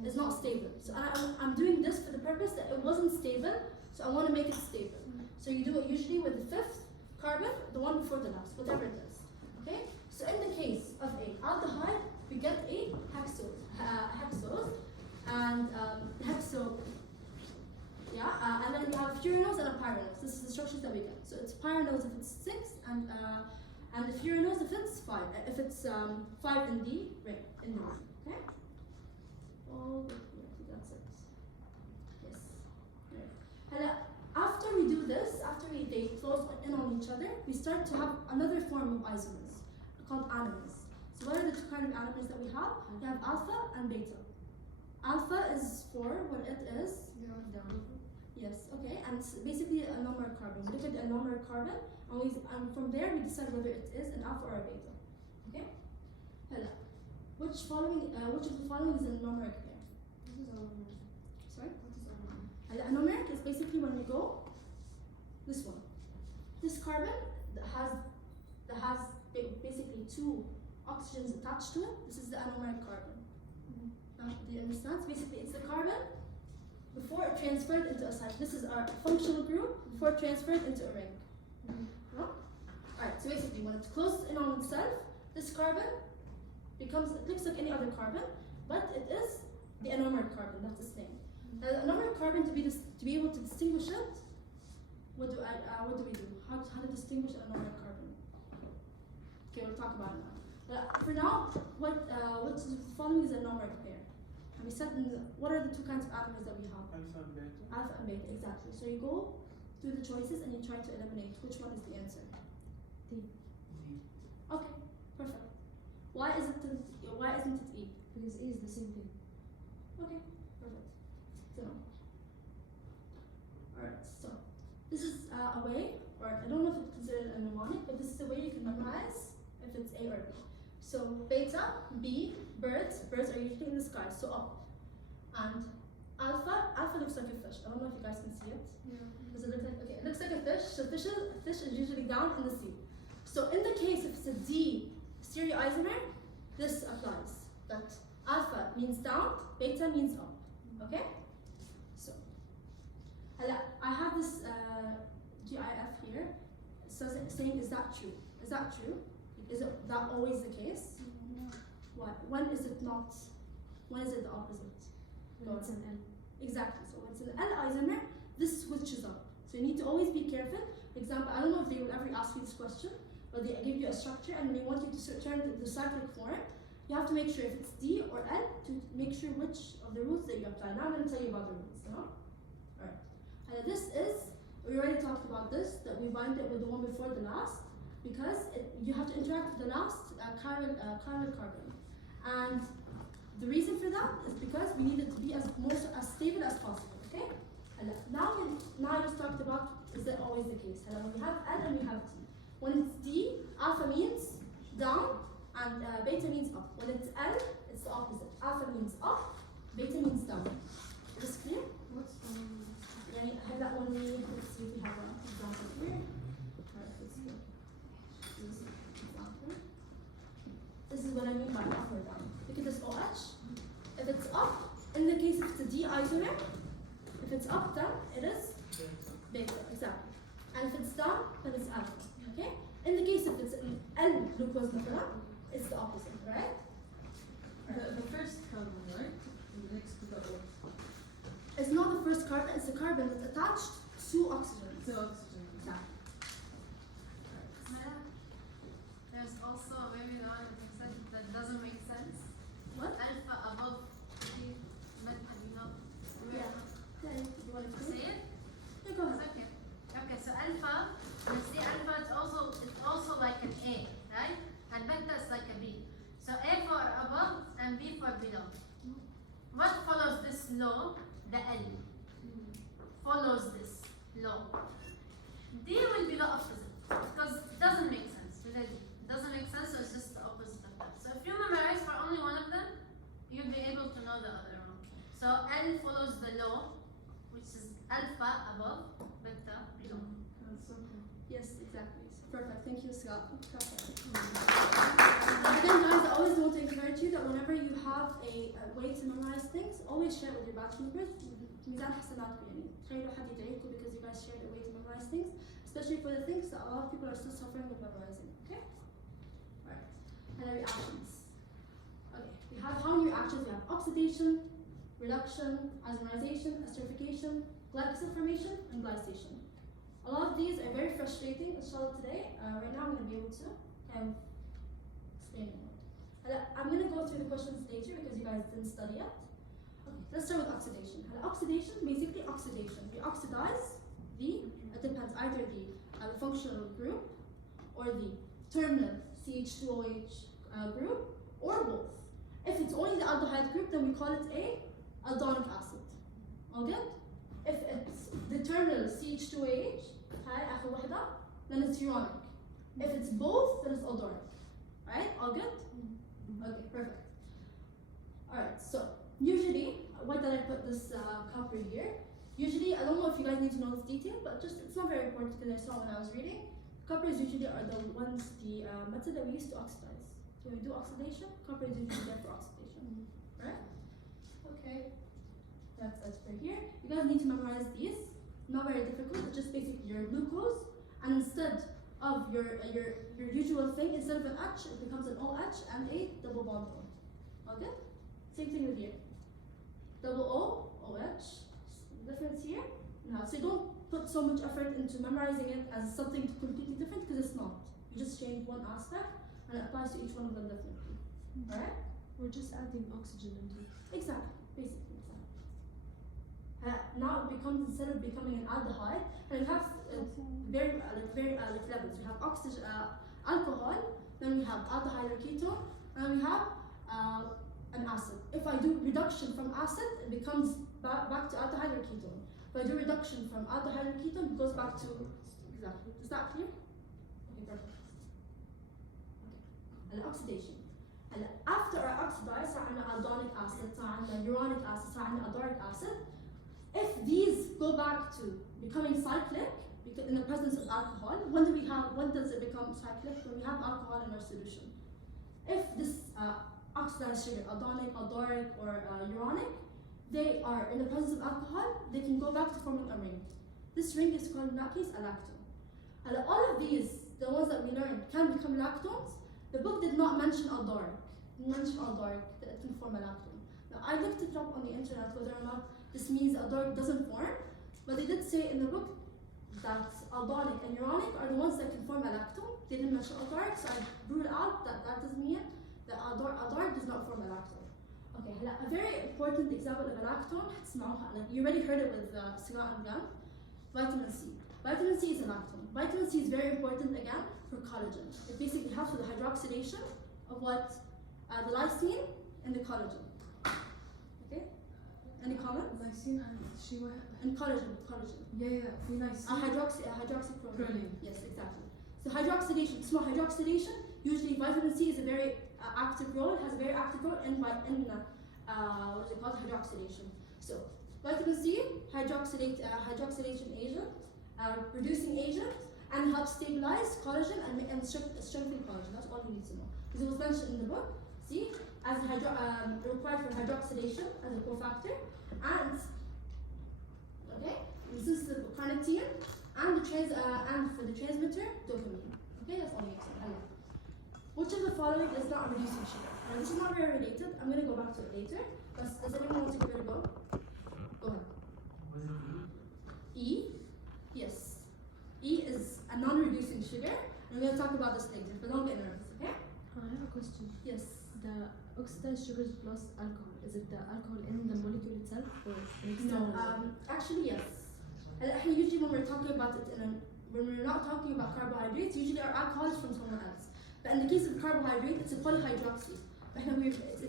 is not stable. So I'm doing this for the purpose that it wasn't stable, so I want to make it stable. So you do it usually with the 5th carbon, the one before the last, whatever it is. Okay? So in the case of a aldehyde, we get a hexose, and and then we have furanose and a pyranose. This is the structures that we get. So it's pyranose if it's 6, and the furanose if it's 5. If it's 5 in the ring, okay? All the way here, that's it. Yes. Right. After we do this, they close in on each other, we start to have another form of isomers called anomers. So what are the two kinds of anomers that we have? We have alpha and beta. Alpha is for when it is yes, okay, and it's basically a number of carbon. We look at a number of carbon, and from there we decide whether it is an alpha or a beta. Okay? Which of the following is a numeric pair? What is anomeric? Sorry? What is anomeric? A numeric is basically when we go this one. This carbon that has basically 2 oxygens attached to it. This is the anomeric carbon. Do you understand? So basically, it's the carbon before it transferred into a cycle. This is our functional group before it transferred into a ring. No? Alright, so basically, when it's closed in on itself, this carbon it looks like any other carbon, but it is the anomeric carbon. That's its name. Now, the anomeric carbon, to be able to distinguish it, what do we do? How to distinguish an anomeric carbon? Okay, we'll talk about it now. But for now, what's the following is a anomeric pair. And we said what are the 2 kinds of anomers that we have? Alpha and beta. Alpha and beta, exactly. So you go through the choices and you try to eliminate which one is the answer. D. Okay, perfect. Why isn't it E? Because E is the same thing. Okay, perfect. So, alright, so this is a way, or I don't know if it's considered a mnemonic, but this is a way you can memorize if it's A or B. So beta, B, birds are usually in the sky, so up. And alpha looks like a fish. I don't know if you guys can see it. Yeah. Does it look like, okay, it looks like a fish, so fish is usually down in the sea. So in the case if it's a D stereoisomer, this applies. That alpha means down, beta means up. Okay? So, I have this GIF here. So saying, is that true? Is that true? Is that always the case? Why? When is it not? When is it the opposite? When it's an L. Exactly. So when it's an L isomer, this switches up. So you need to always be careful. For example, I don't know if they will ever ask you this question, but they give you a structure and they want you to turn it into cyclic form, you have to make sure if it's D or L to make sure which of the rules that you apply. Now I'm going to tell you about the rules. Alright. And this is, we already talked about this, that we bind it with the one before the last, because you have to interact with the last carbon. And the reason for that is because we need it to be as stable as possible. Okay? And now I just talked about, is that always the case? And when we have L and we have D. When it's D, alpha means down and beta means up. When it's L, it's the opposite. Alpha means up, beta means down. Is this clear? What's يعني هلا when we let's see if we have an example here. Alright, let's see. This is example. This is what I mean by up or down. Look at this OH. If it's up, in the case if it's a D isomer, if it's up then it is beta, exactly. And if it's down, then it's alpha. Okay? In the case if it's an L glucose مثلا, it's the opposite, right? the first carbon, right? And the next to the O. It's not the first carbon, it's the carbon that's attached to oxygen. So oxygen. Exactly. Malak, there's also maybe one that that doesn't make sense. What? Alpha above the meta, you know. Yeah. Yeah, you want to Say it? Yeah, go ahead. Okay. Okay, so alpha, you see alpha it's also like an A, right? And beta is like a B. So A for above and B for below. What follows this law? The L follows this law. D will be the opposite because it doesn't make sense. Really. It doesn't make sense, so it's just the opposite of that. So if you memorize for only one of them, you'll be able to know the other one. So L follows the law, which is alpha above, beta below. That's okay. Yes, exactly. Perfect. Thank you, Scott. Perfect. Again, guys, I always want to encourage you that whenever you have a way to memorize things, always share it with your batch members. ميزان حسناتكم يعني تخيلوا حد يدعيكم because you guys shared a way to memorize things, especially for the things that a lot of people are still suffering with memorizing. Okay? Alright. And our reactions. Okay. We have how many reactions? We have oxidation, reduction, isomerization, esterification, glycosyl formation, and glycation. A lot of these are very frustrating. Inshallah today, right now I'm going to be able to explain it more. I'm going to go through the questions later because you guys didn't study it. Okay, let's start with oxidation. Oxidation, basically oxidation. We oxidize it depends, either the functional group or the terminal CH2OH group or both. If it's only the aldehyde group, then we call it a aldonic acid. All good? If it's the terminal CH2OH, then it's uronic. If it's both, then it's aldonic. Right? All good? Okay, perfect. Alright, so usually, why did I put this copper here? Usually, I don't know if you guys need to know this detail, but just it's not very important because I saw when I was reading. Coppers usually are the ones, the method that we use to oxidize. So when we do oxidation, copper is usually there for oxidation. Right? Okay. That's for here. You guys need to memorize these. Not very difficult. It's just basically your glucose, and instead of your usual thing, instead of an H, it becomes an OH and a double bond O. Okay? Same thing with here. Double O, OH. Difference here. No, so you don't put so much effort into memorizing it as something completely different because it's not. You just change one aspect and it applies to each one of them differently. Alright? We're just adding oxygen into it. Exactly. Basically, exactly. Now it becomes, instead of becoming an aldehyde, and it has very levels. We have oxygen, alcohol, then we have aldehyde or ketone, and then we have an acid. If I do reduction from acid, it becomes back to aldehyde or ketone. If I do reduction from aldehyde or ketone, it goes back to, exactly. Is that clear? Okay, perfect. Okay. And oxidation. And after I oxidize, صار عندنا aldonic acid, صار عندنا uronic acid, صار عندنا aldaric acid. If these go back to becoming cyclic, because in the presence of alcohol, when does it become cyclic? When we have alcohol in our solution. If this oxidized sugar, aldonic, aldaric, or uronic, they are in the presence of alcohol, they can go back to forming a ring. This ring is called in that case a lactone. And all of these, the ones that we learned, can become lactones. The book did not mention aldaric. It mentioned aldaric, that it can form a lactone. Now I looked it up on the internet whether or not this means aldaric doesn't form, but they did say in the book that aldonic and uronic are the ones that can form a lactone. They didn't mention aldaric, so I ruled out that that doesn't mean that aldaric does not form a lactone. Okay, a very important example of a lactone, like you already heard it with Siga and Gan, vitamin C. Vitamin C is a lactone. Vitamin C is very important again for collagen. It basically helps with the hydroxylation of what the lysine and the collagen. Okay? Any comments? Lysine And collagen. Yeah, في nice. Hydroxyproline. Yes, exactly. So hydroxylation, small hydroxylation. Usually vitamin C is a very active role. It has a very active role in what is it called, hydroxylation. So vitamin C, hydroxylation agent, reducing agent, and helps stabilize collagen and strengthen collagen. That's all you need to know. Because it was mentioned in the book. See, as required for hydroxylation as a cofactor, and this is the carnitine, and for the transmitter, dopamine. Okay, that's all you need to know. Which of the following is not a reducing sugar? Now this is not very related. I'm gonna go back to it later. But does anyone want to give it a go? Go ahead. Was it E? E? Yes. E is a non-reducing sugar. And we're gonna talk about this later, but don't get nervous, okay? I have a question. Yes. The oxidized sugars plus alcohol, is it the alcohol in the molecule itself or an No, external? actually yes. Usually when we're talking about it when we're not talking about carbohydrates, usually our alcohol is from somewhere else. But in the case of carbohydrate, it's a polyhydroxy. It's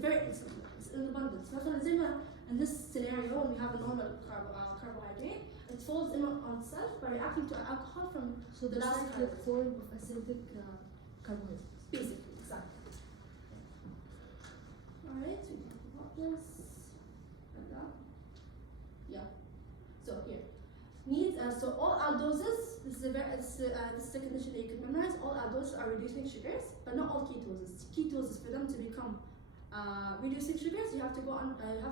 in abundance. In this scenario, when we have a normal carbohydrate, it falls in on itself by reacting to alcohol from So the last cyclic carbon. form of acidic carbohydrates. Basically, exactly. Alright, so we talked about this. Like that. Yeah. So here. So all aldoses, this is a condition that you can memorize. All aldoses are reducing sugars, but not all ketoses. Ketoses, for them to become reducing sugars, you have to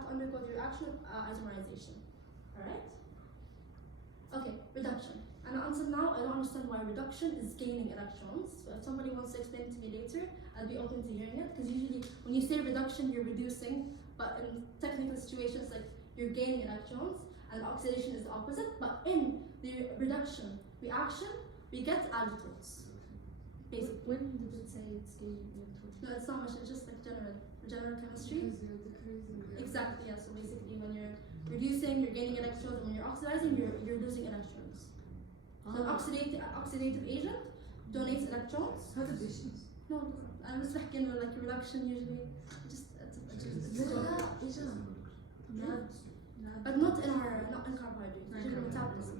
undergo the reaction of isomerization. Alright? Okay, reduction. And until now, I don't understand why reduction is gaining electrons. So if somebody wants to explain it to me later, I'll be open to hearing it. Because usually, when you say reduction, you're reducing, but in technical situations, like you're gaining electrons, and oxidation is the opposite. But in the reduction reaction, we get aldehys. Basically. When did it say it's gaining electrons? No, it's not much. It's just like general chemistry. Exactly. Yeah. So basically, when you're reducing, you're gaining electrons, and when you're oxidizing, you're losing electrons. So an oxidative agent donates electrons. هذا الشيء. No, I'm just like like reduction usually. But not in carbohydrates. Usually metabolism.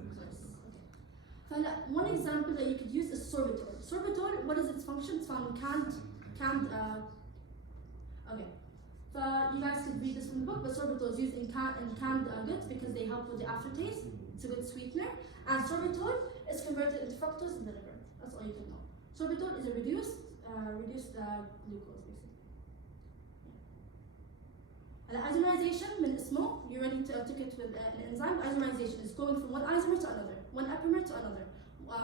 Okay. One example that you could use is sorbitol. Sorbitol, what is its function? It's found in canned. Okay. So you guys could read this from the book, but sorbitol is used in canned goods because they help with the aftertaste. It's a good sweetener. And sorbitol is converted into fructose in the liver. That's all you can know. Sorbitol is a reduced glucose, basically. Isomerization, من اسمه, you already took it with an enzyme. Isomerization is going from one isomer to another, one epimer to another.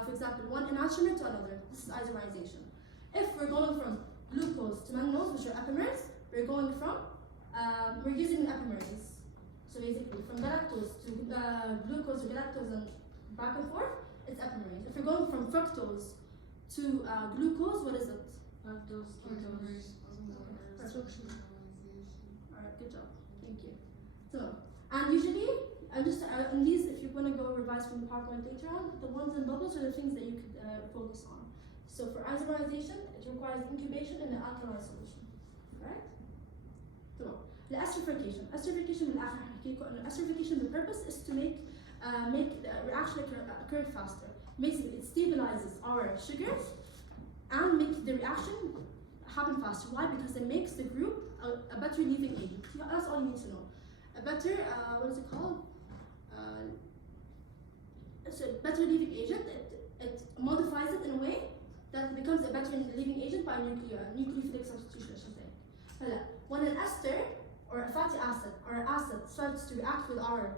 For example, one enantiomer to another. This is isomerization. If we're going from glucose to mannose, which are epimers, we're using the epimers. So basically, from galactose to glucose to galactose and back and forth, it's epimerase. If you're going from fructose to glucose, what is it? Aldose, ketose. Alright, good job. Thank you. So, and usually, in these, if you want to go revise from the PowerPoint later on, the ones in bubbles are the things that you could focus on. So for isomerization, it requires incubation in an alkaline solution. Right? So, the esterification. Esterification, the purpose is to make the reaction occur faster. Basically, it stabilizes our sugars and make the reaction happen faster. Why? Because it makes the group a better leaving agent. That's all you need to know. A better, what is it called? It's a better leaving agent. It modifies it in a way that it becomes a better leaving agent by nucleophilic substitution, I should say. When an ester or a fatty acid or an acid starts to react with our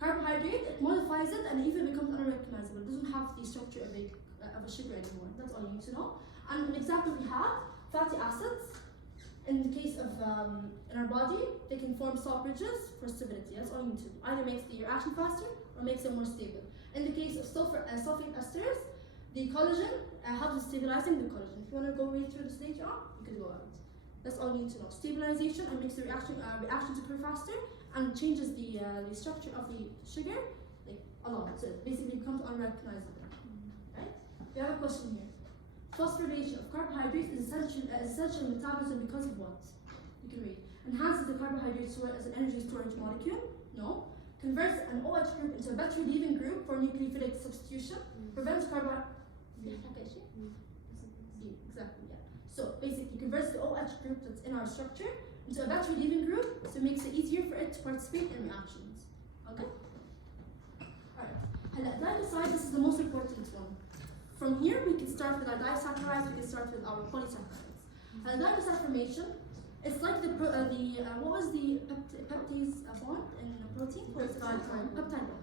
carbohydrate, it modifies it and it even becomes unrecognizable. It doesn't have the structure of a sugar anymore. That's all you need to know. And an example we have, fatty acids. In the case of in our body, they can form salt bridges for stability. That's all you need to do. Either makes the reaction faster or or makes it more stable. In the case of sulfate esters, the collagen helps in stabilizing the collagen. If you want to go read through this later on, you can go out. That's all you need to know. Stabilization and makes the reaction to occur faster and changes the structure of the sugar like a lot. So it basically becomes unrecognizable. Right? We have a question here. Phosphorylation of carbohydrates is essential in metabolism because of what? You can read. Enhances the carbohydrate as an energy storage molecule. No. Converts an OH group into a better leaving group for nucleophilic substitution. Prevents carbohydrate. Exactly, yeah. So basically converts the OH group that's in our structure into a better leaving group, so it makes it easier for it to participate in reactions. Okay? Alright. Glycosides, this is the most important one. From here, we can start with our disaccharides, we can start with our polysaccharides. Glycoside formation, it's like what was the peptase bond in a protein? Peptide bond,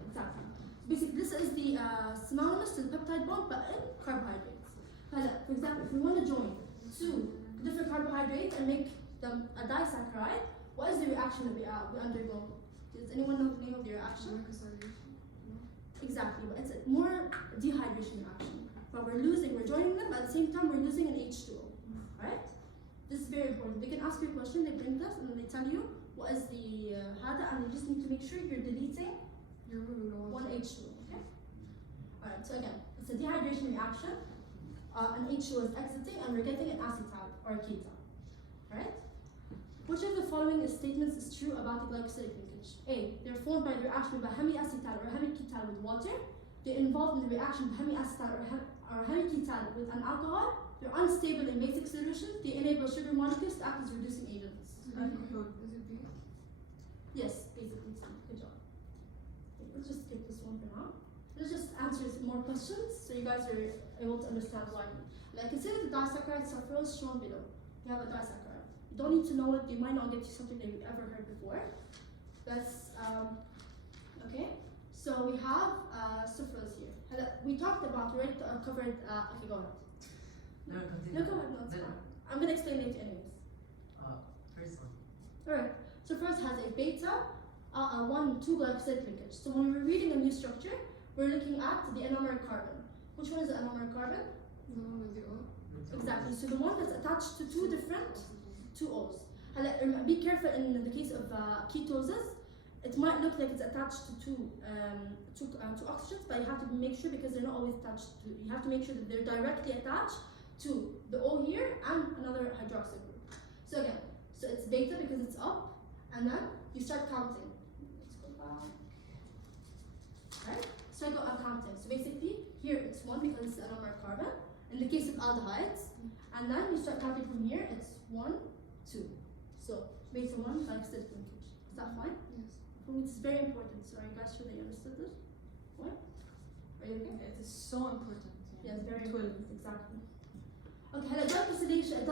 exactly. Basically, this is the synonymous to the peptide bond, but in carbohydrates. For example, if we want to join two different carbohydrates and make them a disaccharide, what is the reaction that we undergo? Does anyone know the name of the reaction? Exactly, but it's more a dehydration reaction. But we're joining them, but at the same time we're losing an H2O. Right? This is very important. They can ask you a question, they bring this, and then they tell you what is the HADA, and you just need to make sure you're deleting one H2O. Okay? Alright, so again, it's a dehydration reaction. An H2O is exiting, and we're getting an acetal or a ketone. Right? Which of the following statements is true about the glycosidic linkage? A. They're formed by the reaction of a hemiacetal or hemiketal with water. They're involved in the reaction of hemiacetal or hemiketal with an alcohol. They're unstable in basic solutions. They enable sugar molecules to act as reducing agents. Is it B? Yes, basically. Good job. Okay, let's just skip this one for now. Let's just answer some more questions so you guys are able to understand why. Like, consider the disaccharide sucrose shown below. You have a disaccharide. You don't need to know it. They might not get you something that you've ever heard before. That's okay. So we have sucrose here. We talked about, we already covered. Okay, go ahead. No, continue. No, go ahead. No, it's fine. I'm gonna explain it anyways. First one. Alright. Sucrose has a beta 1,2 glycosidic linkage. So when we're reading a new structure, we're looking at the anomeric carbon. Which one is the anomeric carbon? The one with the O? Exactly. So the one that's attached to two O's. Be careful in the case of ketosis. It might look like it's attached to two oxygens, but you have to make sure because they're not always attached to. You have to make sure that they're directly attached to the O here and another hydroxyl group. So again, so it's beta because it's up, and then you start counting. Let's go back. Right? So I go counting. So basically, here it's 1 because it's anomeric carbon. In the case of aldehydes, and then you start counting from here. It's 1, 2. So beta 1 glycosidic linkage. Is that fine? Yes. For me, it's very important. So are you guys sure that you understood this? What? Are you okay? It is so important. Yes, very important. Exactly. Okay, glycosylation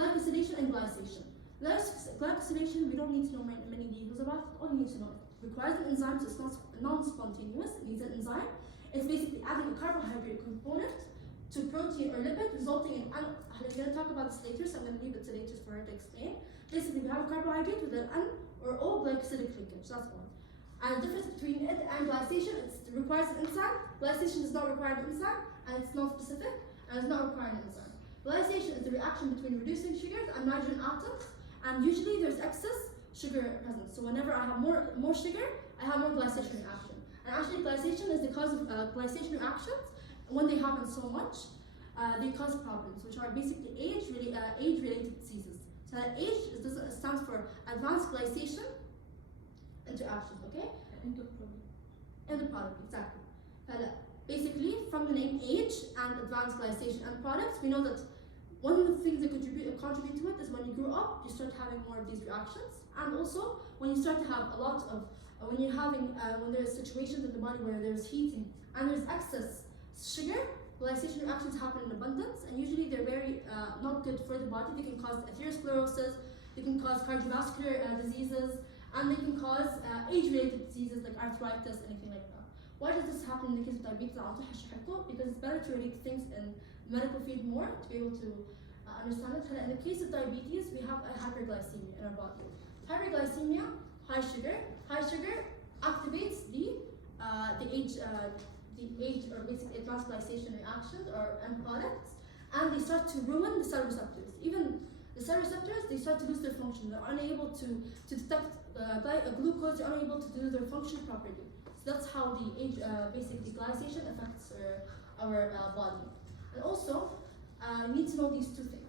and glycation. Glycosylation, we don't need to know many details about it. All you need to know it requires an enzyme, so it's not non-spontaneous. It needs an enzyme. It's basically adding a carbohydrate component to protein or lipid, resulting in. I'm going to talk about this later, so I'm going to leave it to later for her to explain. Basically, we have a carbohydrate with an N or O glycosidic linkage. That's all. And the difference between it and glycation, it requires an enzyme. Glycation does not require an enzyme, and it's non-specific, and it's not requiring an enzyme. Glycation is the reaction between reducing sugars and nitrogen atoms, and usually there's excess sugar present. So whenever I have more sugar, I have more glycation reaction. And actually, glycation is the cause of glycation reactions. When they happen so much, they cause problems, which are basically age-related diseases. So that age stands for advanced glycation interactions. Okay. End product, exactly. Basically, from the name age and advanced glycation end products, we know that one of the things that contribute to it is when you grow up, you start having more of these reactions, and also when you start to have a lot of when there's situations in the body where there's heating and there's excess sugar, glycation reactions happen in abundance, and usually they're very not good for the body. They can cause atherosclerosis, they can cause cardiovascular diseases, and they can cause age-related diseases like arthritis, anything like that. Why does this happen in the case of diabetes? Because it's better to relate things in the medical field more to be able to understand it. In the case of diabetes, we have a hyperglycemia in our body. Hyperglycemia, high sugar activates the the age or basically advanced glycation reactions or end products, and they start to ruin the cell receptors. Even the cell receptors, they start to lose their function. They're unable to detect glucose. They're unable to do their function properly. So that's how the basically glycation affects our body. And also, you need to know these two things.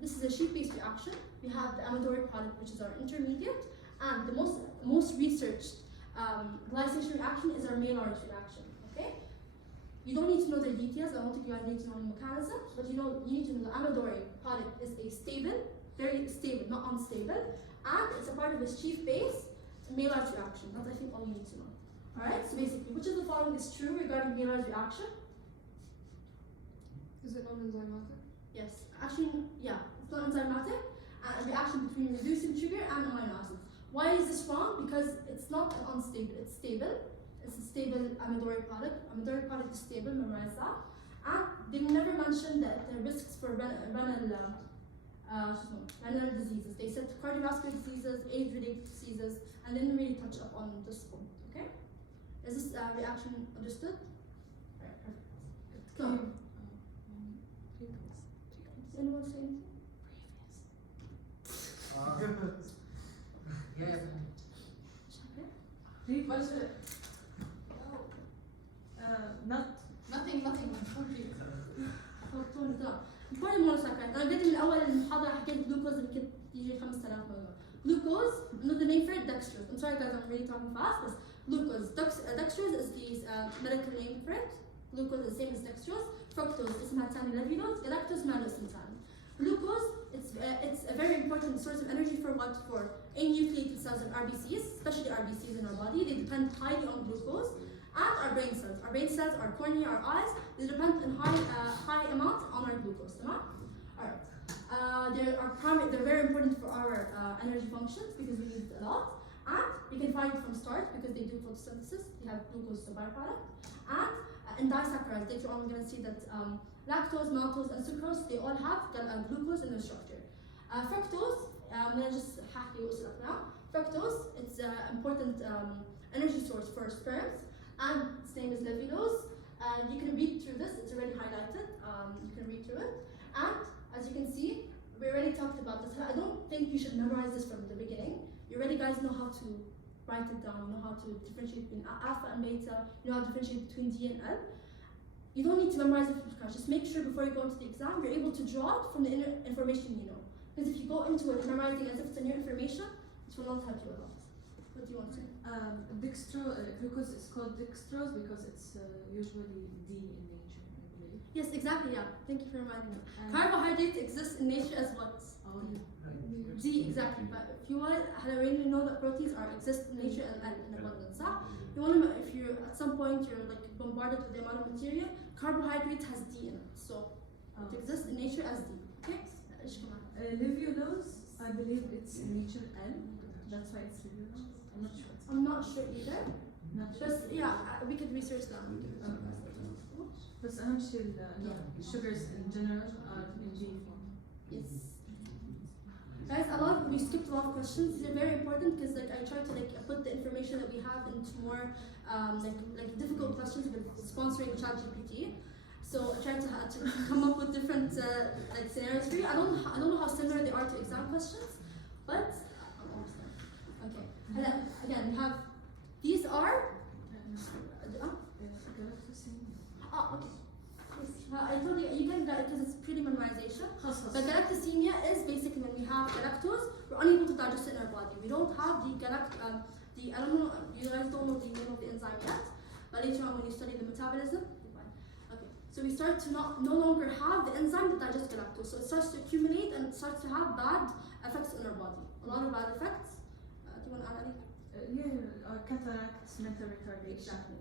This is a sheet-based reaction. We have the Abudoreg product, which is our intermediate, and the most researched glycation reaction is our Maillard reaction. Okay, you don't need to know the details. I don't think you guys need to know the mechanism, but you need to know the Abudoreg product is a stable, very stable, not unstable, and it's a part of its chief base Maillard reaction. That's I think all you need to know. All right. So basically, which of the following is true regarding Maillard reaction? Is it non-enzymatic? Yes, actually, yeah, it's not enzymatic. A reaction between reducing sugar and amino acids. Why is this wrong? Because it's not unstable, it's stable. It's a stable Abudoreg product. Abudoreg product is stable, memorize that. And they never mentioned that the risks for renal diseases. They said cardiovascular diseases, age-related diseases, and didn't really touch up on this point, okay? Is this reaction understood? Alright, perfect. So, does anyone say anything? Yeah. What is it? Nothing. important monosaccharide. انا بديت من اول المحاضره حكيت جلوكوز اللي كنت يجي 5000 مره. Glucose, another name for it, dextrose. I'm sorry guys, I'm really talking fast, but glucose. Dextrose is the medical name for it. Glucose is the same as dextrose. Fructose is ثاني levulose. Galactose malose ثاني. Glucose, it's a very important source of energy for what? For anucleated cells and RBCs, especially RBCs in our body. They depend highly on glucose. And our brain cells. Our brain cells, our cornea, our eyes, they depend in high amounts on our glucose. Alright. They're very important for our energy functions because we use it a lot. And we can find it from starch because they do photosynthesis. They have glucose as a byproduct. And in disaccharides, later on we're going to see that lactose, maltose, and sucrose, they all have glucose in their structure. Fructose, I'm going to just happy with it now. Fructose, it's an important energy source for sperms. And its name is levulose. You can read through this, it's already highlighted. You can read through it. And as you can see, we already talked about this. I don't think you should memorize this from the beginning. You already guys know how to write it down, you know how to differentiate between alpha and beta, you know how to differentiate between D and L. You don't need to memorize it from scratch. Just make sure before you go into the exam, you're able to draw it from the information you know. Because if you go into it memorizing as if it's a new information, it will not help you a lot. What do you want to say? Glucose is called dextrose because it's usually D in nature, I believe. Yes, exactly, yeah. Thank you for reminding me. Carbohydrates exist in nature as what? Oh, yeah. D, exactly. But if you want to really know that proteins exist in nature and in abundance. You want to know if you're at some point you're like bombarded with the amount of material, carbohydrates has D in it. So it exists in nature as D. Okay? Levulose, I believe it's in nature L. That's why it's levulose. I'm not sure either. Not sure. Just we could research that. بس أهم شيء sugars in general are in G form. Yes. Guys, we skipped a lot of questions. These are very important because like I try to put the information that we have into more like difficult questions with sponsoring ChatGPT. So I tried to come up with different scenarios for you. I don't know how similar they are to exam questions, but okay. And then, again, we have these are. Okay. I told you can because it's pre-memorization. But galactosemia is basically when we have galactose, we're unable to digest it in our body. We don't have the I don't know, you guys don't know the name of the enzyme yet, but later on when you study the metabolism, okay. So we start to no longer have the enzyme that digests galactose. So it starts to accumulate and it starts to have bad effects on our body. A lot of bad effects. Do you want to add anything? Cataracts, mental retardation. Exactly.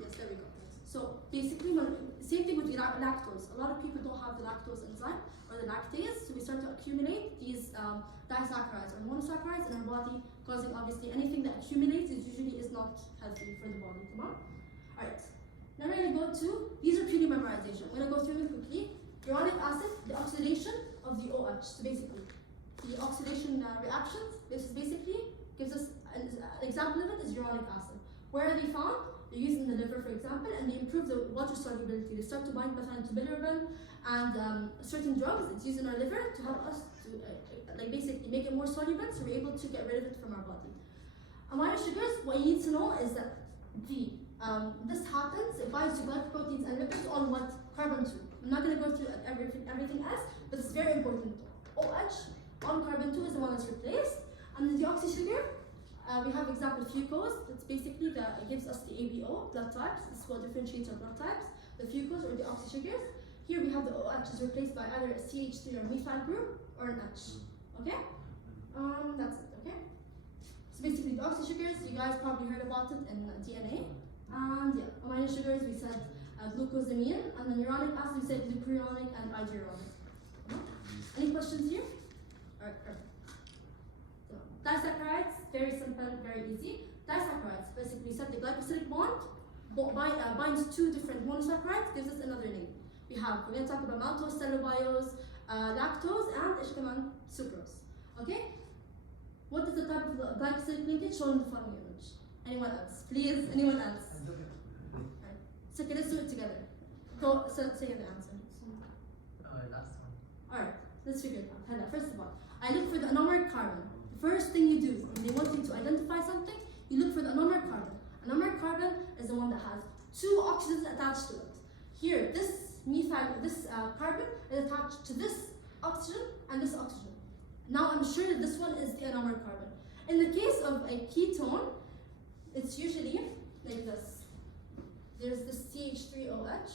Yes, there we go. So basically, same thing with lactose. A lot of people don't have the lactose enzyme or the lactase, so we start to accumulate these disaccharides or monosaccharides in our body, causing obviously anything that accumulates usually is not healthy for the body. Come on. All right. Now we're gonna go to these are purely memorization. I'm gonna go through them quickly. Uronic acid, the oxidation of the OH. So basically, the oxidation reactions. This is basically gives us an example of it is uronic acid. Where are they found? they're used in the liver, for example, and they improve the water solubility. They start to bind methane to bilirubin, and certain drugs, it's used in our liver to help us to like basically make it more soluble, so we're able to get rid of it from our body. Amino sugars, what you need to know is that this happens, it binds to glycoproteins and lipids on what? Carbon 2. I'm not going to go through everything else, but it's very important. OH on carbon 2 is the one that's replaced. And the deoxysugar, we have example fucose, that's basically it gives us the ABO, blood types. This is what differentiates our blood types, the fucose or the oxysugars. Here we have the OH is replaced by either a CH3 or methyl group or an H. Okay? That's it, okay? So basically the oxysugars, you guys probably heard about it in DNA. And yeah, amino sugars, we said glucosamine, and then uronic acid, we said glucuronic and idiuronic. Any questions here? Alright, perfect. So, disaccharides, very simple, very easy. Disaccharides, basically we said the glycosidic bond binds two different monosaccharides, gives us another name. We're going to talk about maltose, cellobiose, lactose, and ishkaman sucrose. Okay? What is the type of glycosidic linkage shown in the following image? Anyone else? Please, anyone else? Alright. So okay, let's do it together. Go, so say the answer. Last one. Alright, let's figure it out. Hala, first of all, I look for the anomeric carbon. The first thing you do when they want you to identify something, you look for the anomeric carbon. Anomeric carbon is the one that has two oxygens attached to it. Here, this carbon is attached to this oxygen and this oxygen. Now I'm sure that this one is the anomeric carbon. In the case of a ketone, it's usually like this. There's this CH3OH,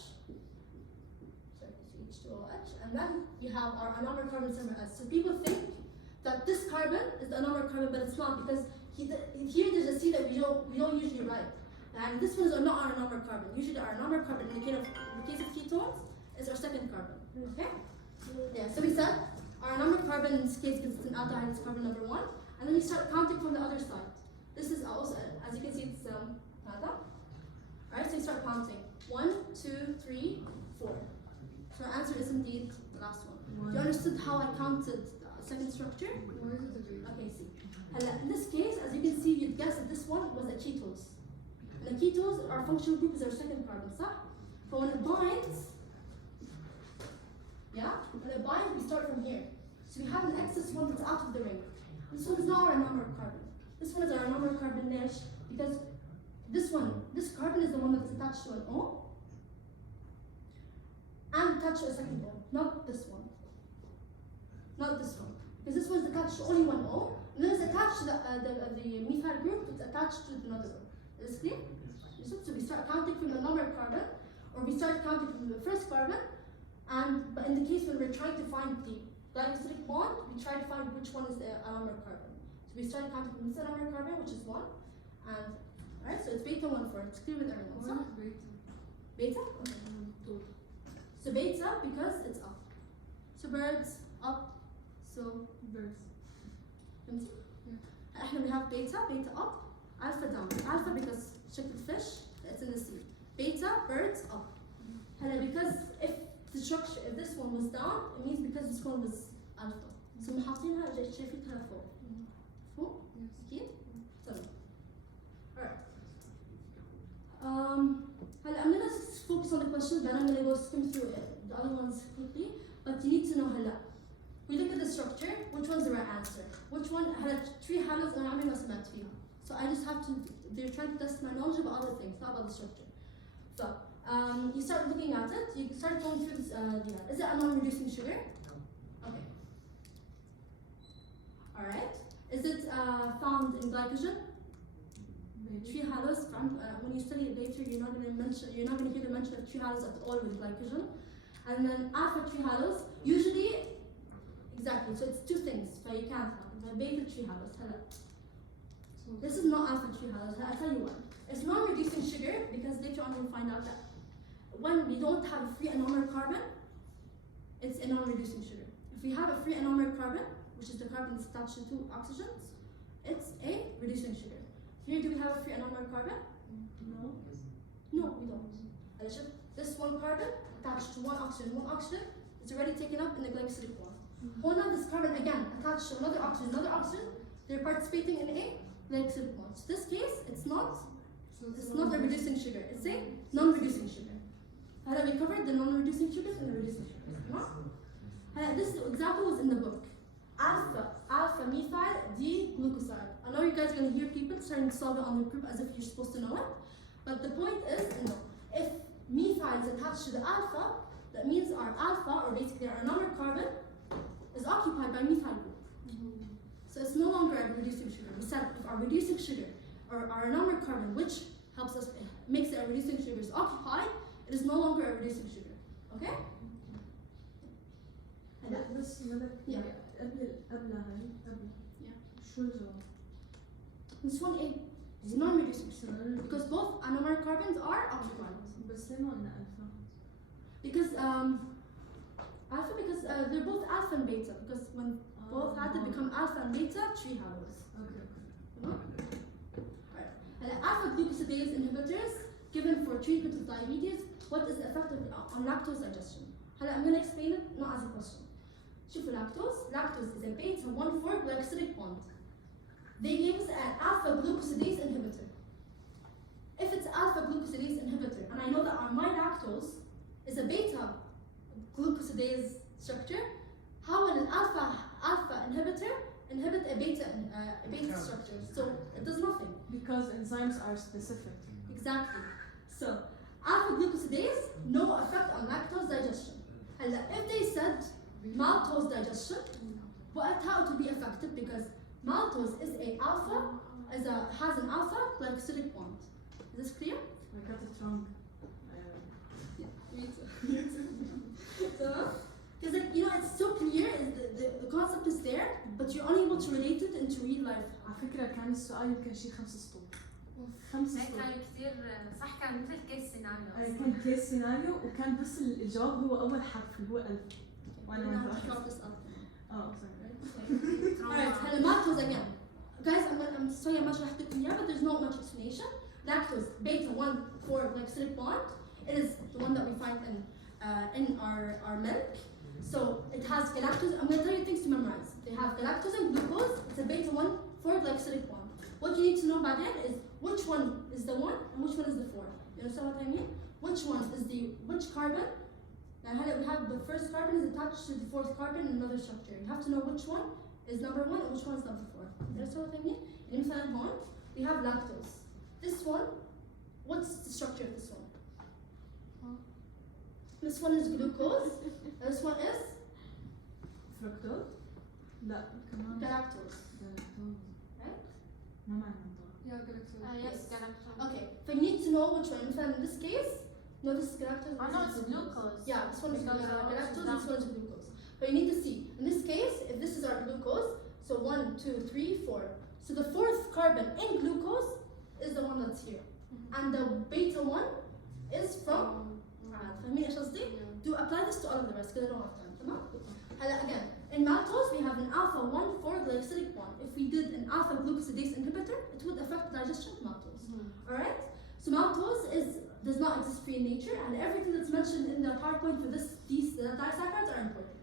sorry, CH2OH, and then you have our anomeric carbon somewhere else. So people think that this carbon is the anomeric carbon, but it's not, because here there's a C that we don't usually write. And this one is not our anomeric carbon. Usually our anomeric carbon in the case of ketones is our second carbon. Okay? Yeah, so we said our anomeric carbon in this case, because it's an aldehyde, is carbon number 1. And then you start counting from the other side. This is also, as you can see, it's nada. Alright, so you start counting. 1, 2, 3, 4. So our answer is indeed the last one. You understood how I counted the second structure? Okay, see. In this case, as you can see, you'd guess that this one was a ketose. And the ketose, our functional group is our second carbon, صح? But when it binds, when it binds, we start from here. So we have an excess one that's out of the ring. This one is not our anomeric carbon. This one is our anomeric carbon dash, because this carbon is the one that's attached to an O and attached to a second O, not this one. Not this one. Because this one is attached to only one O, and then it's attached to the methyl group, it's attached to another O. Is this clear? So we start counting from the anomeric carbon, or we start counting from the first carbon, but in the case when we're trying to find the glycosidic bond, we try to find which one is the anomeric carbon. So we start counting from this anomeric carbon, which is 1, and alright, so it's beta 1 for it. It's clear with everyone. So beta? Okay. So beta because it's up. So birds up, so birds. We have beta up, alpha down. Alpha because check the fish, it's in the sea. Beta, birds up. Because if this one was down, it means because this one was alpha. So محاطينها شايفينها فوق. فوق؟ أكيد؟ تمام. Alright. I'm gonna focus on the questions, but I'm gonna go skim through the other ones quickly. But you need to know we look at the structure, which one's the right answer? Which one had 3 halos and عمري ما سمعت فيها. So I just have to, they're trying to test my knowledge about other things, not about the structure. So you start looking at it, you start going through this, is it a non-reducing sugar? No. Okay. Alright. Is it found in glycogen? 3 halos, when you study it later, you're not going to hear the mention of 3 halos at all with glycogen. And then alpha 3 halos, usually, exactly, so it's 2 things, but you can't have the beta 3 halos. So this is not alpha 3 halos, I'll tell you why. It's non-reducing sugar because later on you'll find out that when we don't have a free anomeric carbon, it's a non-reducing sugar. If we have a free anomeric carbon, which is the carbon that's attached to 2 oxygens, it's a reducing sugar. Here, do we have a free anomeric carbon? No. No, we don't. This one carbon attached to one oxygen, it's already taken up in the glycosidic bond. Now this carbon again attached to another oxygen, they're participating in a glycosidic bond. So this case, it's not It's not a reducing sugar. It's a non-reducing sugar. We covered the non-reducing sugars and the reducing sugars. This example was in the book. Alpha methyl D-glucoside. I know you guys are going to hear people starting to solve it on the group as if you're supposed to know it. But the point is, if methyl is attached to the alpha, that means our alpha, or basically our number carbon, is occupied by methyl group. So it's no longer a reducing sugar. We said if our reducing sugar, or our number carbon, which helps us, makes it a reducing sugar, is occupied, it is no longer a reducing sugar. Okay? بس ملك Yeah. قبلها قبل شو الجواب؟ This one A. It's non-reducing sugar. Because both anomeric carbons are occupied. بس ليه ما قلنا ألفا؟ Because alpha, because they're both alpha and beta. Because when both had to become alpha and beta, tree halos. Alpha glucosidase inhibitors given for treatment of diabetes. What is the effect on lactose digestion? I'm going to explain it not as a question. شوفوا lactose is a beta 1,4 glycosidic bond. They gave us an alpha glucosidase inhibitor. If it's alpha glucosidase inhibitor, and I know that my lactose is a beta glucosidase structure, how will an alpha inhibitor inhibit a beta structure? So it does nothing. Because enzymes are specific. Exactly. So alpha glucosidase, no effect on lactose digestion. And if they said maltose digestion, but how it will be affected, because maltose is has an alpha glycosidic bond. Is this clear? I got it wrong. Because it's so clear, the concept is there, but you're unable to relate it into real life. على فكرة كان السؤال يمكن شي 5 سطور. 5 هيك سطور. كان كثير صح، كان مثل كيس سيناريو. كان كيس سيناريو وكان بس الجواب هو أول حرف اللي هو ألف. وأنا Alright, maltose again. Guys, I'm sorry I'm not شرحت لكم إياه, but there's not much explanation. Lactose, beta 1,4 glycosidic bond. It is the one that we find in our milk. So it has galactose. I'm going to tell you things to memorize. They have galactose and glucose. It's a beta 1,4 glycosidic bond. What you need to know about it is which one is the 1 and which one is the 4. You understand what I mean? Which one is which carbon? Now we have the first carbon is attached to the fourth carbon in another structure. You have to know which one is number 1 and which one is number 4. You understand what I mean? In مثلا هون we have lactose. This one, what's the structure of this one? This one is glucose. This one is fructose. لا كمان galactose. galactose. Right? ما معنى Yeah, galactose. Yes, galactose. Okay, so you need to know which one. In this case, no, this is galactose. Oh no, it's glucose. Yeah, this one is Because galactose, this one is glucose. But you need to see, in this case, if this is our glucose, so 1, 2, 3, 4. So the fourth carbon in glucose is the one that's here. And the beta 1 is from فاهمين ايش قصدي؟ Do apply this to all of the rest because I don't have time. تمام؟ هلا again, in maltose we have an alpha 1,4 glycosidic bond. If we did an alpha glucosidase inhibitor, it would affect the digestion of maltose. Alright? So maltose does not exist free in nature, and everything that's mentioned in the PowerPoint for these disaccharides are important.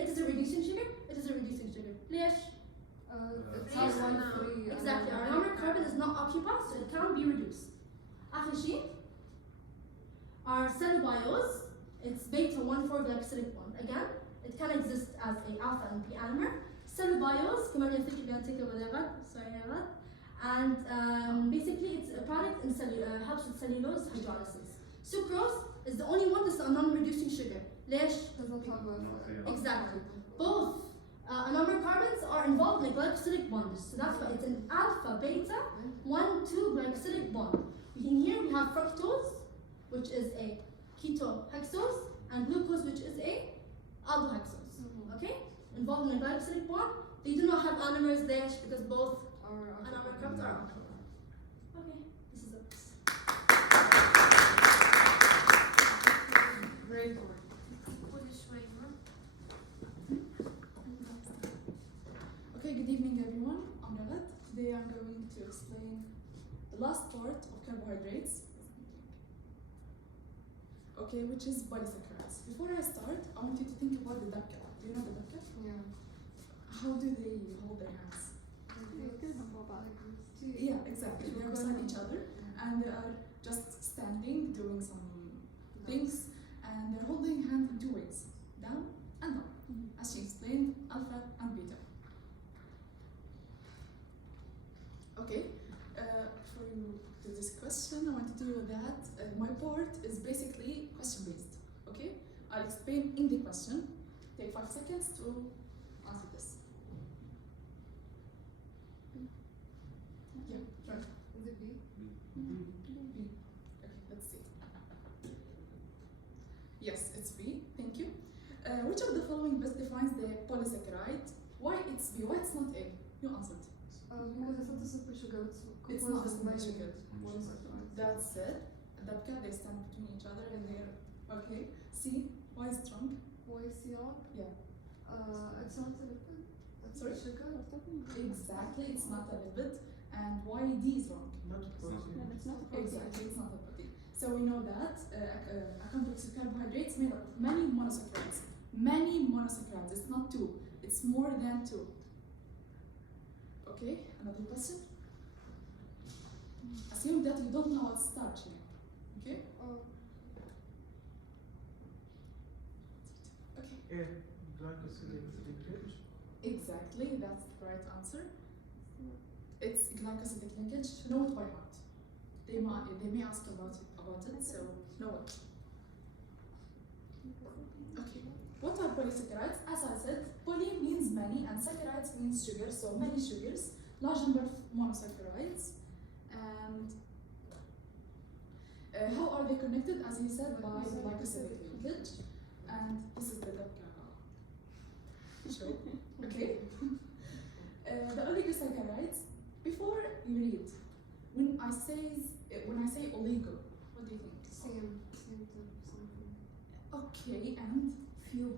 It is a reducing sugar. It is a reducing sugar. ليش? It has 1,3. Exactly. Our number carbon is not occupied, so it cannot be reduced. آخر شيء, our cellubiose, it's beta 1,4 glycosidic bond. Again, it can exist as a alpha and P anomer. Cellubiose, كمان يعطيك بيعطيك Raghad, sorry Awad. And basically, it's a product in helps with cellulose hydrolysis. Sucrose is the only one that's a non-reducing sugar. ليش? Does not have Exactly. Both anomer carbons are involved in a glycosidic bond. So that's why it's an alpha beta 1,2 glycosidic bond. In here we have fructose, which is a ketohexose, and glucose, which is a aldohexose. Okay? Involved in a glycosidic bond. They do not have anomers there because both anomer carbons are occupied. Okay, this is it. Very good. Okay, good evening everyone. I'm Raghad. Today I'm going to explain the last part of carbohydrates. Okay, which is polysaccharides. Before I start, I want you to think about the dakka. Do you know the dakka? Yeah. How do they hold their hands? Yeah, exactly. They're beside each other. and they are just standing, doing some things, and they're holding hand in two ways, down and up, as she explained, alpha and beta. Okay, for you to this question, I want to do that. My part is basically question based. Okay, I'll explain in the question. Take 5 seconds to answer this. Yeah, right. Is it B? B. Okay, let's see. Yes, it's B. Thank you. Which of the following best defines the polysaccharide? Why it's B? Why it's not A? You answered. Because it's not a super sugar, It's composed not a of super many sugar. monosaccharides. That's it. Dabka, they stand between each other and they're okay. C. Why is it wrong? Why is C wrong? Yeah. It's not a lipid. It's Sorry? a sugar. Exactly, it's not a lipid. And why D is wrong? Not protein. It's not a protein. Exactly, it's not a protein. So we know that a complex of carbohydrates made up of many monosaccharides. Many monosaccharides. It's not two. It's more than two. Okay, another question. Assume that you don't know what starch here. Okay? Okay. A. Glycosilic. Exactly, that's the right answer. It's glycosidic linkage. Know it by heart. They may ask about it, so know it. Okay. What are polysaccharides? As I said, poly means many and saccharides means sugar, so many sugars, large number of monosaccharides. And how are they connected? As you said, by glycosidic linkage. And this is the dabka show. Okay. The oligosaccharides. Before you read, when I say oligo, what do you think? Same type of something. Okay, and few.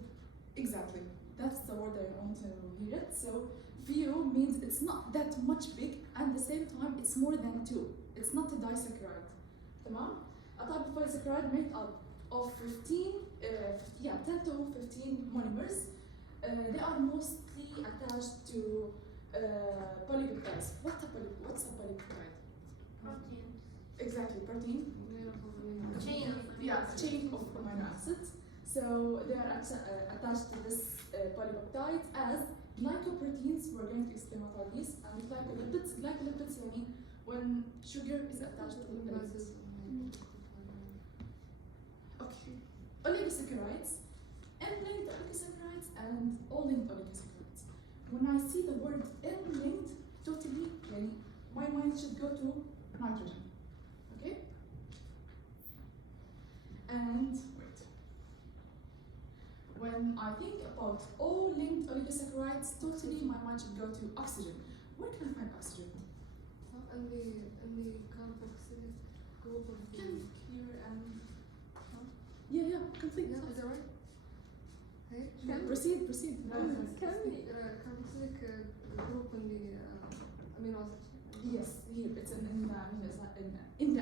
Exactly. That's the word I want to hear it. So few means it's not that much big, and at the same time it's more than two. It's not a disaccharide. Tamam? A type of polysaccharide made up of 10 to 15 monomers. They are mostly attached to polypeptides. What's a polypeptide? Protein. Exactly, protein. Chain. Yeah, chain of amino acids. So they are attached to this polypeptide as glycoproteins. We're going to explain what are these. And glycolipids. Glycolipids mean when sugar is attached to the lipids. Okay. Oligosaccharides, end-linked oligosaccharides, and all-linked oligosaccharides. When I see the word end-linked, totally, my mind should go to nitrogen. Okay? And wait. When I think about all-linked oligosaccharides, totally my mind should go to oxygen. Where can I find oxygen? In the carboxylic group of the Here and yeah, complete. yeah, is that right? Hey, Proceed. carboxylic group in the amino acids. Yes, here it's in the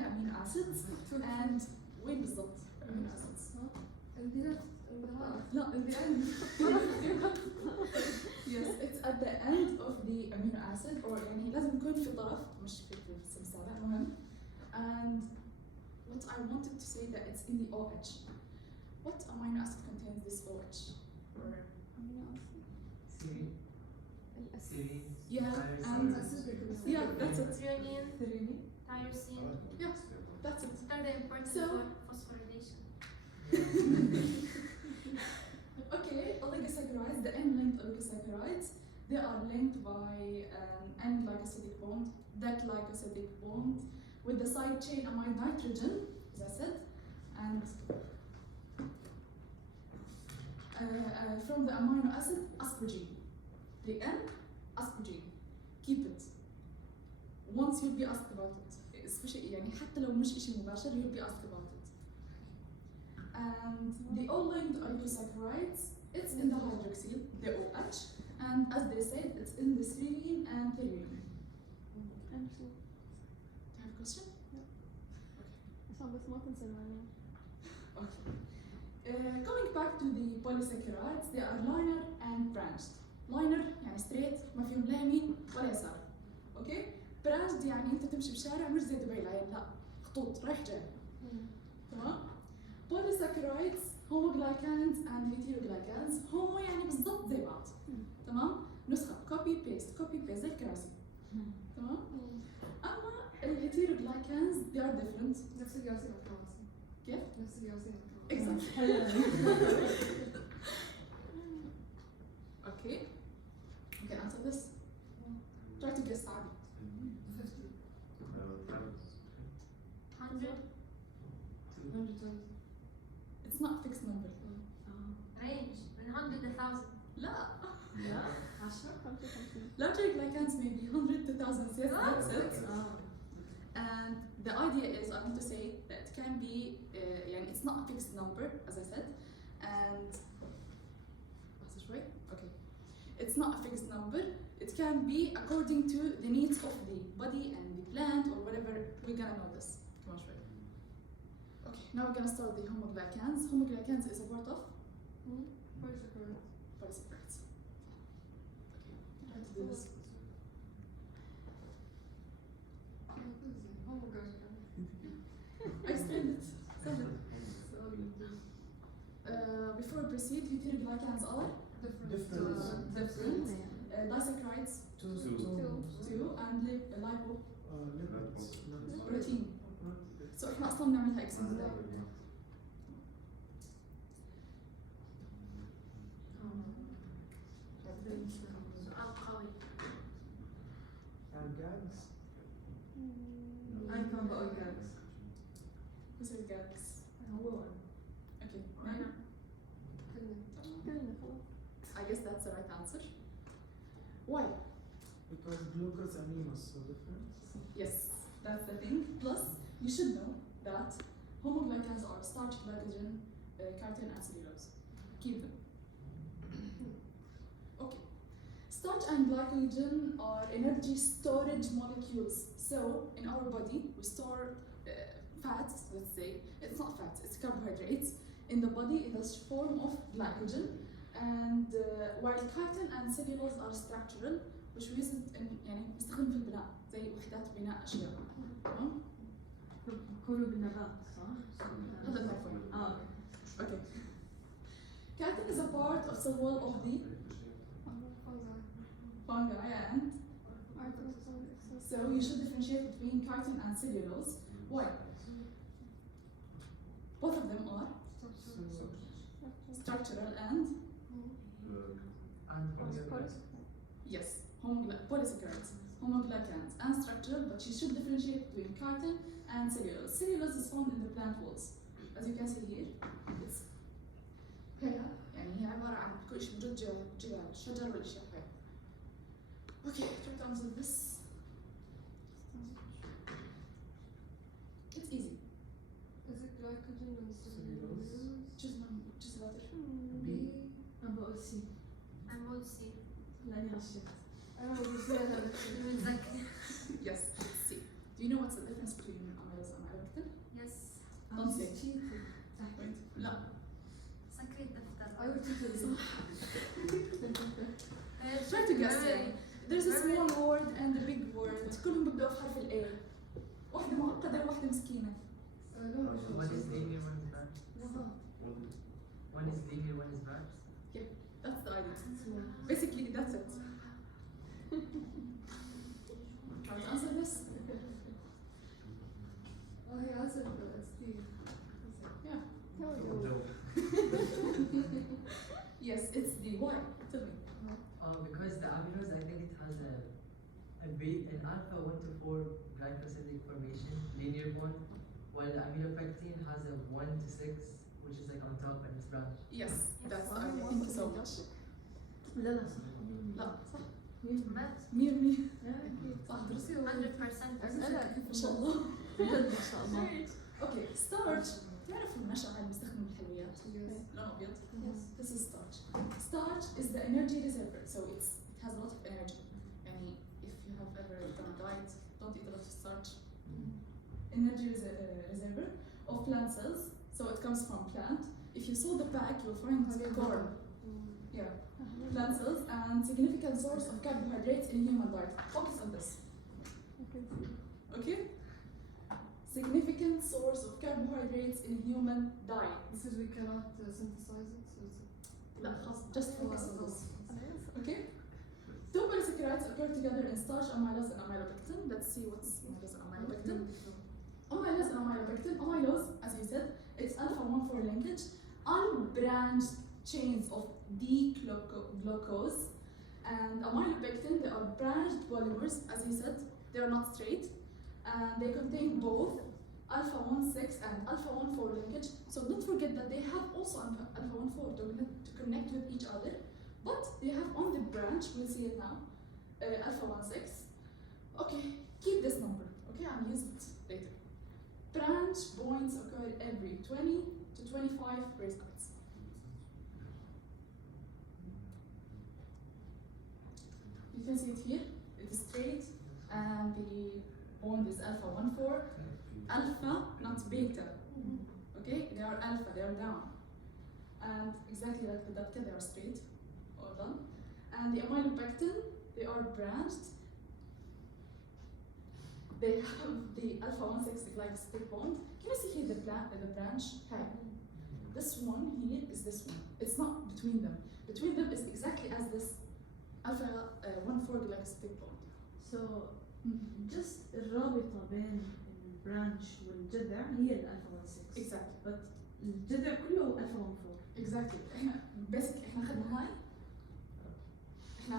amino acids and وين بالضبط amino acids؟ In the left, in the right. No, in the end. Yes, it's at the end of the amino acid or يعني لازم يكون في طرف مش في السلسلة المهم. And what I wanted to say that it's in the OH. What amino acid contains this OH? Or Serine. yeah, and yeah, that's it. Threonine, tyrosine. Yeah, that's it. They're the important So- for phosphorylation. Okay, oligosaccharides, the end-linked oligosaccharides, they are linked by an N-glycosidic bond, that glycosidic bond with the side chain amide nitrogen, as I said, and from the amino acid aspargine. The N, aspargine. Keep it. Once you'll be asked about it, especially يعني حتى لو مش إشي مباشر, you'll be asked about it. And the all-linked oligosaccharides, it's in the hydroxyl, the OH, and as they said, it's in the serine and threonine. Do you have a question? Okay. Coming back to the polysaccharides, they are linear and branched. Linear يعني straight, ما فيهم لا يمين ولا يسار. Okay? Branched يعني أنت تمشي بشارع مش زي دبي العين لا. محطوط رايح جاي. تمام؟ Polysaccharides, homoglycans and heteroglycans هما يعني بالضبط زي بعض. تمام؟ نسخة copy paste زي الكراسي. تمام؟ أما الهيتيروجلايكانز they are different. نفس الجراسين والكراسي. كيف؟ نفس الجراسين والكراسي. Exactly. Okay. You can answer this. Try to guess عادي. 100 120. It's not a fixed number. range من 100 to 1000. لا. لا 10 55 Larger glycans may be 100 to thousands. Yes, that's it. And the idea is, I want to say that it can be, يعني it's not a fixed number, as I said, and okay, it's not a fixed number. It can be according to the needs of the body and the plant or whatever. We're gonna know this. Come on, Shurooq. Okay, now we're gonna start the homoglycans. Homoglycans is a part of Polysaccharides. polysaccharides. Okay, try to do this. I explained it. Before we proceed, heteroglycans are Different. different. Disaccharides, Two. two, and lipo Lipids. protein. So احنا اصلا بنعملها اكسنت دايما. سؤال قوي. GAGs. أنا كمان بقول GAGs. This is GAGs. هو Okay. أنا. كلنا خلاص I guess that's the right answer. Why? Because glucose and amines so different. Yes, that's the thing. Plus, you should know that homoglycans are starch, glycogen, cartin, and cellulose. Keep them. Okay. Starch and glycogen are energy storage molecules. So, in our body, we store fats, let's say. It's not fats, it's carbohydrates. In the body, it has form of glycogen. And while cartin and cellulose are structural, which we use it in يعني بنستخدم في البناء زي وحدات بناء أشياء. تمام؟ كله بالنبات صح؟ هذا المفهوم. Okay. Cartin is a part of the wall of the fungi and so you should differentiate between cartin and cellulose. Why? Both of them are structural and yes, polysaccharides, homoglycans and structural, but you should differentiate between cartin and cellulose. Cellulose is found in the plant walls. As you can see here, it's يعني هي عبارة عن كل شيء موجود جبال الشجر والأشياء هاي. Okay, try to answer this. It's easy. Is it glycogen and Cellulose. Choose a letter. B. أنا بقول سي أنا بقول سي. لاني غشيت أنا بقول سي أنا متذكر. Yes, C. Do you know what's the difference between amylose and maltodextrin? يس. Don't say. Wait. لا. سكرت دفتر. I would choose it. Try to guess it. There's a small word and a big word. كلهم بيبدأوا في حرف ال A. واحدة معقدة وواحدة مسكينة. One is linear, one is branch. One is linear, one is branch. That's the idea. Basically, that's it. Try to answer this. Oh, he answered but it's D. Yeah. Joke. Yes, it's the why. Tell me. Because the amylose, I think it has an alpha 1 to 4 glycosidic formation, linear bond, while the amylopectin has a 1 to 6, which is like on top and it's branch. Yes, that's the idea. Thank you so much. لا لا صح لا صح. مات. 100% صح. 100%. ما شاء الله. ما شاء الله Okay, starch. تعرفوا النشا اللي بنستخدمه بالحلويات؟ Yes. لونه أبيض. Yes. This is starch. Starch is the energy reservoir, so it has a lot of energy. يعني if you have ever done a diet, don't eat a lot of starch. Energy reservoir of plant cells, so it comes from plant. If you saw the pack, you'll find corn. Yeah, plant cells and significant source of carbohydrates in human diet. Focus on this. Okay? significant source of carbohydrates in human diet. Because we cannot synthesize it, so it's لا خلاص, just focus on this. Okay? Two polysaccharides occur together in starch, amylose, and amylopectin. Let's see what's amylose and amylopectin. Amylose and amylopectin. Amylose, as you said, it's alpha-1,4 linkage, unbranched chains of D-glucose, and amylopectin, they are branched polymers, as you said, they are not straight, and they contain both alpha-1,6 and alpha-1,4 linkage. So don't forget that they have also alpha-1,4 to connect with each other, but they have on the branch, we'll see it now, alpha-1,6. Okay, keep this number, okay, and use it later. Branch points occur every 20 to 25 base pairs. You can see it here, it is straight, and the bond is alpha-1,4. Alpha, not beta. Okay, they are alpha, they are down. And exactly like the ducta, they are straight, all done. And the amylopectin, they are branched. They have the alpha-1,6 glycosidic bond. Can you see here the branch? Hi. This one here is this one. It's not between them. Between them is exactly as this alpha-1,4 glycosidic bond. So just الرابطة بين البرانش والجذع هي الألفا 16. Exactly. But الجذع كله ألفا 14. Exactly. احنا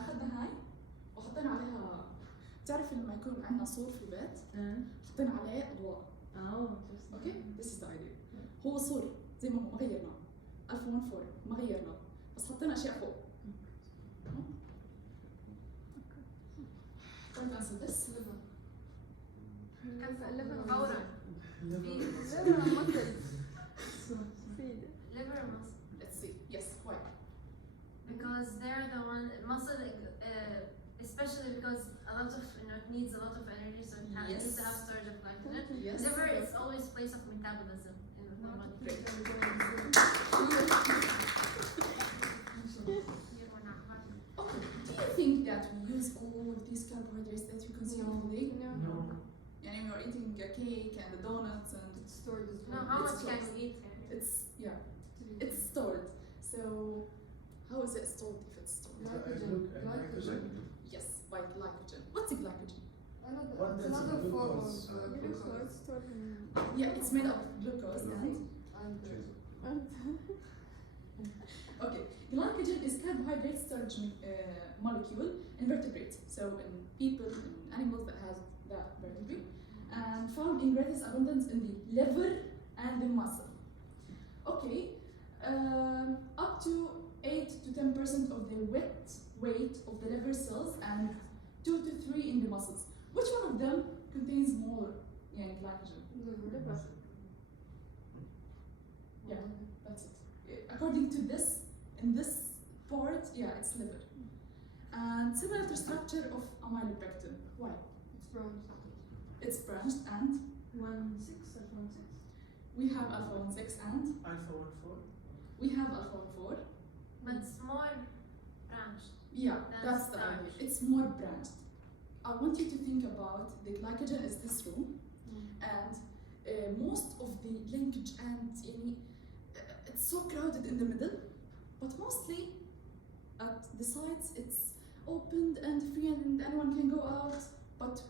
اخذنا هاي وحطينا عليها. بتعرف لما يكون عندنا سور في البيت حطينا عليه اضواء. اوكي. This is the idea. هو سور زي ما هو ما غيرناه. alpha-1,4 ما غيرناه بس حطينا اشياء فوق. Don't answer this. liver muscle. Let's see. Yes. Why? Because they're the one muscle, especially because a lot of it needs a lot of energy, so it needs to have storage of glycogen. Yes. Liver is always place of metabolism in the body. Great. Okay. Do you think that we use all of these carbohydrates that you consume today? No. And we are eating a cake and the donuts and It's stored as No, well. how It's much can stored. we eat? It's stored. So how is it stored if it's stored? Glycogen. Yes, by glycogen. What's a glycogen? What It's is another form of glucose? glucose. Yeah, it's made up of glucose and okay. Glycogen is carbohydrate storage molecule in vertebrates. So in people, in animals that has that vertebrae, and found in greatest abundance in the liver and the muscle. Okay, up to 8 to 10% of the weight of the liver cells and 2 to 3 in the muscles. Which one of them contains more glycogen? Yeah, that's it. According to this, in this part, yeah, it's liver. And similar to structure of amylopectin. Why? It's branched. It's branched and 1,6 alpha 16. we have alpha-1,6 and Alpha-1,4. we have alpha-1,4. But it's more branched. Yeah, that's the starch. idea. It's more branched. I want you to think about the glycogen is this room, and most of the linkage and it's so crowded in the middle, but mostly at the sides it's opened and free and anyone can go out. But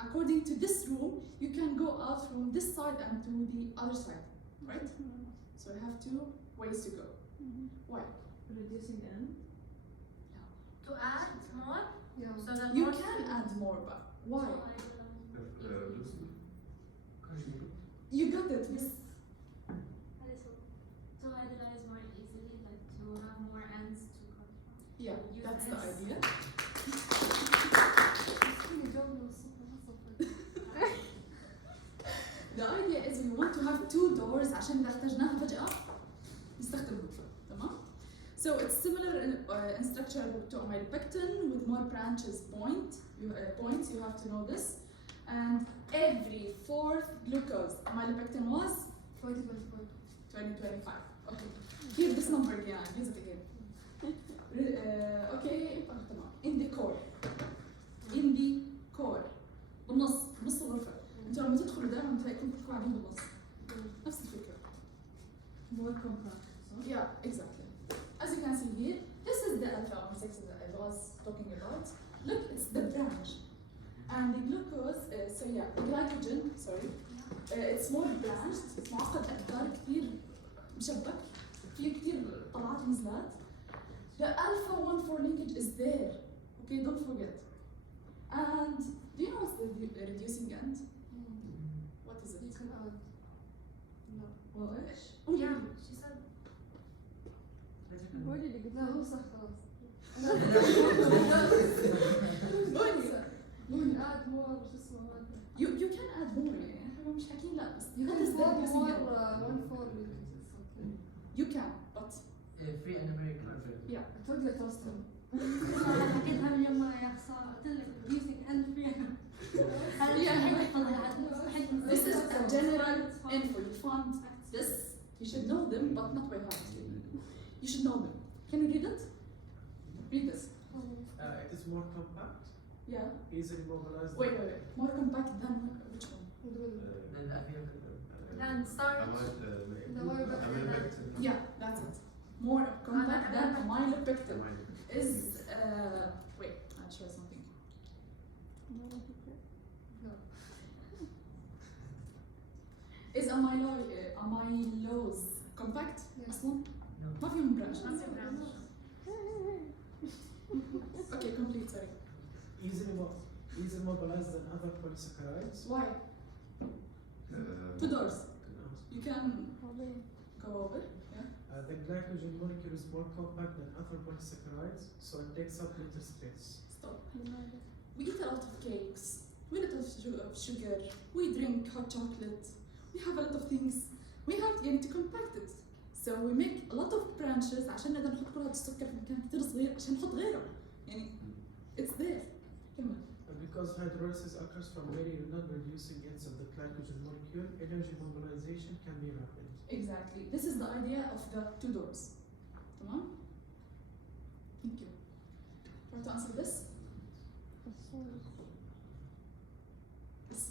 according to this room, you can go out from this side and to the other side, right? So you have 2 ways to go. Why? Reducing the end. To add more, Yeah. so that You more can add more, but why? Conjugate. You got it, miss. To hydrolyze more easily, like to have more ends to cut from. Yeah, Use that's the S. idea. The idea is we want to have 2 doors عشان إذا احتاجناها فجأة نستخدمهم. تمام؟ So it's similar in structure to amylopectin with more branches points, you have to know this. And every 4th glucose, amylopectin was 2025. Okay, keep this number again, use it again. Okay, تمام. In the core. بالنص الغرفة. انتوا لما تدخلوا دائما بعدين بالنص نفس الفكرة. More compact. So. Yeah, exactly. As you can see here, this is the alpha 1,6 that I was talking about. Look, it's the branch. And the glucose, so yeah, the glycogen, sorry, it's more branched, معقد أكثر, كثير مشبك, فيه كثير طلعات ونزلات. The alpha 1,4 linkage is there. Okay, don't forget. And do you know what's the reducing end? What is it? You can add. No. وإيش؟ Yeah, she said. لا هو صح خلاص. You can add more شو اسمه هذا. You can add more يعني احنا مش حاكيين لا بس You that can is the add reducing more end. 1,4 linkages. Okay. You can, but free and American carbon. yeah. I told you I trust him. أنا حكيتها من يوم ما يا خسارة قلت لك reducing end فيها. This is a general info. You found this. You should know them, but not by heart. You should know them. Can you read it? Read this. It is more compact, Yeah. easily mobilized. Wait. More compact than which one? Then the amino And start. Yeah, that's it. More compact than amylopectin. Is wait, I'll show you something. Is amylose compact? أصلاً؟ ما فيهم branch. Okay, complete. Sorry. Easily mobilized than other polysaccharides. Why? Two doors. You can go over. Yeah. The glycogen molecule is more compact than other polysaccharides, so it takes up little space. Stop. We eat a lot of cakes. We eat a lot of sugar. We drink hot chocolate. We have a lot of things. We have to compact it. So we make a lot of branches عشان نقدر نحط كل هذا السكر في مكان كثير صغير عشان نحط غيره. يعني it's there. كمل. Because hydrolysis occurs from many non-reducing ends of the glycogen molecule, energy mobilization can be rapid. Exactly. This is the idea of the two doors. تمام? Thank you. Try to answer this. It's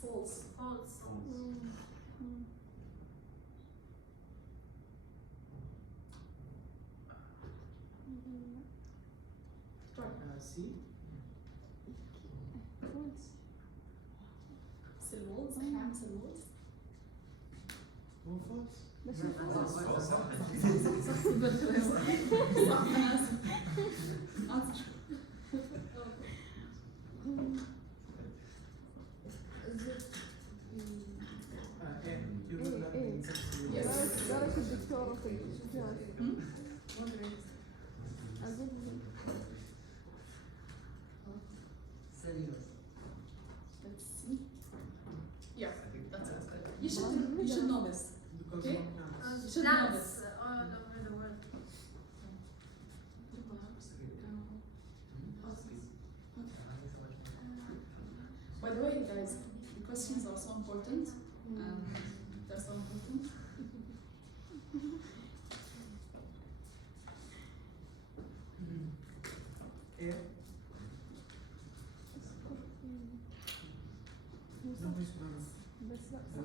false. False. Try. C. Cell walls. احنا عم cell walls. More false? صح أنا آسف. Answer. Is it You will not be insensibly. Yes. درجة الدكتورة في شوفيها. cellulose. Let's see. Yeah, that's it. You should know this. Because Okay. one counts. You should know this. Plants all over the world. By the way, guys, the questions are so important. They're so important. Air. No, it's not. Tell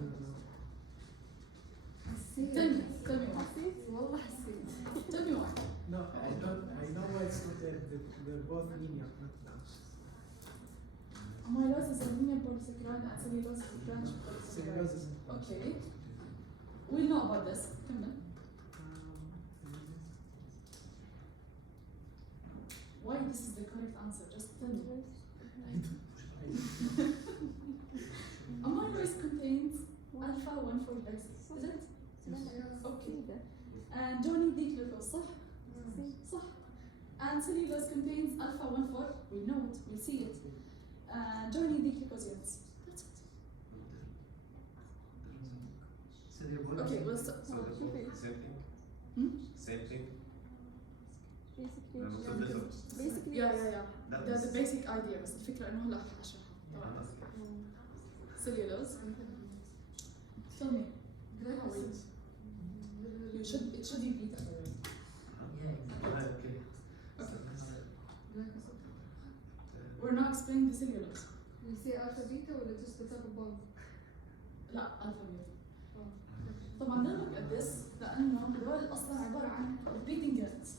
me why. حسيت والله حسيت. Tell me why. No, I don't. I know why it's not there. They're both linear, not branched. Amylose is a linear polysaccharide and cellulose is a branch polysaccharide. Cellulose isn't branched. Okay. We'll know about this. كمل. Why this is the correct answer? Just tell me. Amylose contains alpha 1,4 bases. Is it? Okay. And joining the glucose, صح? صح. And cellulose contains alpha 1,4. We know it. We see it. Joining the glycosides. That's it. So they're both. Okay. Well, So that's what, same thing? Hmm? Same thing? Basically. Yeah. That's the basic idea. بس الفكرة إنه هلا أشرح. طبعا. Cellulose. Tell me. How it? It should be beta. Yeah, exactly. We're not explaining the cellulose. You say alpha beta or just the top above? لا alpha beta. طبعا they look at this لأنه هدول أصلا عبارة عن repeating units.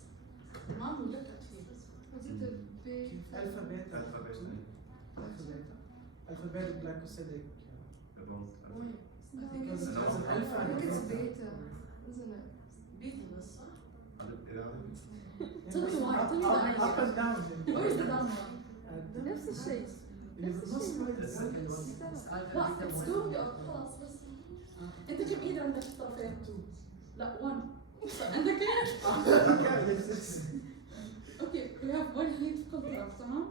تمام we look at these. الفا بيتا الفا بيتا glycosidic because alpha it's beta, isn't it? Beta بس صح؟ tell me why up and down Where is the down one? نفس الشيء. لا it's doing خلاص بس أنت كم إيد عندك الطرفين؟ لا 1 عندك إيه؟ اوكي we have one heat contract تمام؟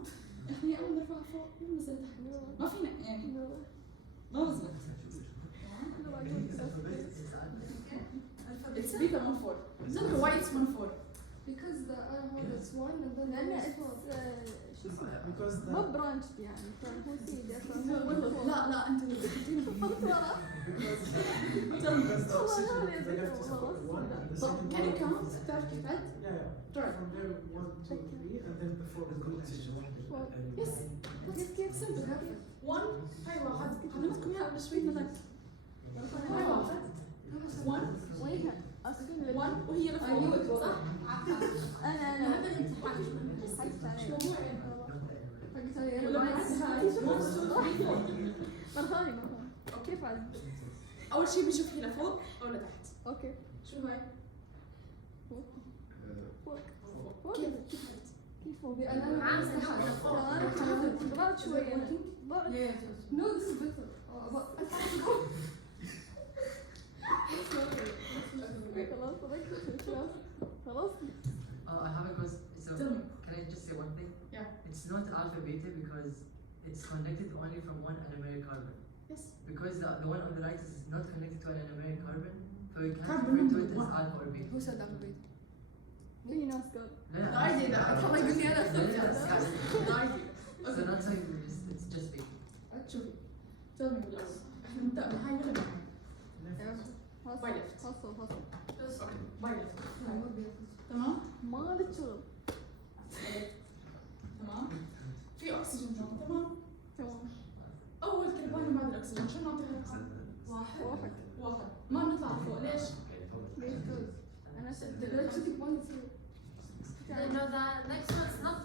احنا يا اما نرفعها فوق يا اما ننزلها تحت ما فينا يعني ما وزنت it's beta 1 4 tell me why it's 1 4 Because the alcohol is one and then لأن it's it's شو اسمه؟ because ما the برانش يعني فهو سيد أصلا. لا انت اللي بتجيني because the oxygen to the left is about 1 and the طب second can you one count تعرف كيف عد؟ yeah Try. from there 1 2 3 and then the 4 is oxygen Yes كيف simple 1 هاي واحد علمتكم اياها قبل شوي مثلا هاي واحد 1 وينها؟ أصلا 1 وهي لفوق صح؟ أنا هذا الامتحان حكت عليه. شو هو يعني؟ like ولما عد هاي 1 2 3 4 مرة ثانية. كيف عاد؟ أول شيء بنشوف هي لفوق أو لتحت أوكي. شو هاي؟ فوق. كيف كيف عد؟ فوق؟ أنا ضغط شوية. ضغط. No, this is better. خلاص خلاص. خلاص. I have a question. So, Tell me. can I just say one thing? Yeah. It's not alpha beta because it's connected only from one anomeric carbon. Yes. Because the one on the right is not connected to an anomeric carbon, so we can't Carbon refer to number it as one. alpha or beta. Who said alpha beta? في ناس قال. لا The idea that طبعا يقول لي أنا لا ثبت. لا the idea. So that's why it's just beta. شوفي. tell me بالأول. إحنا نبدأ من هاي ولا من هاي؟ حصل حصل. Okay. by left. تمام؟ ما لك شغل. تمام؟ في أكسجين هون تمام؟ تمام. أول كربون بعد الأكسجين شو نعطيها رقم؟ واحد. ما بنطلع فوق ليش؟ أنا The glycosidic one is here. No, the next one's not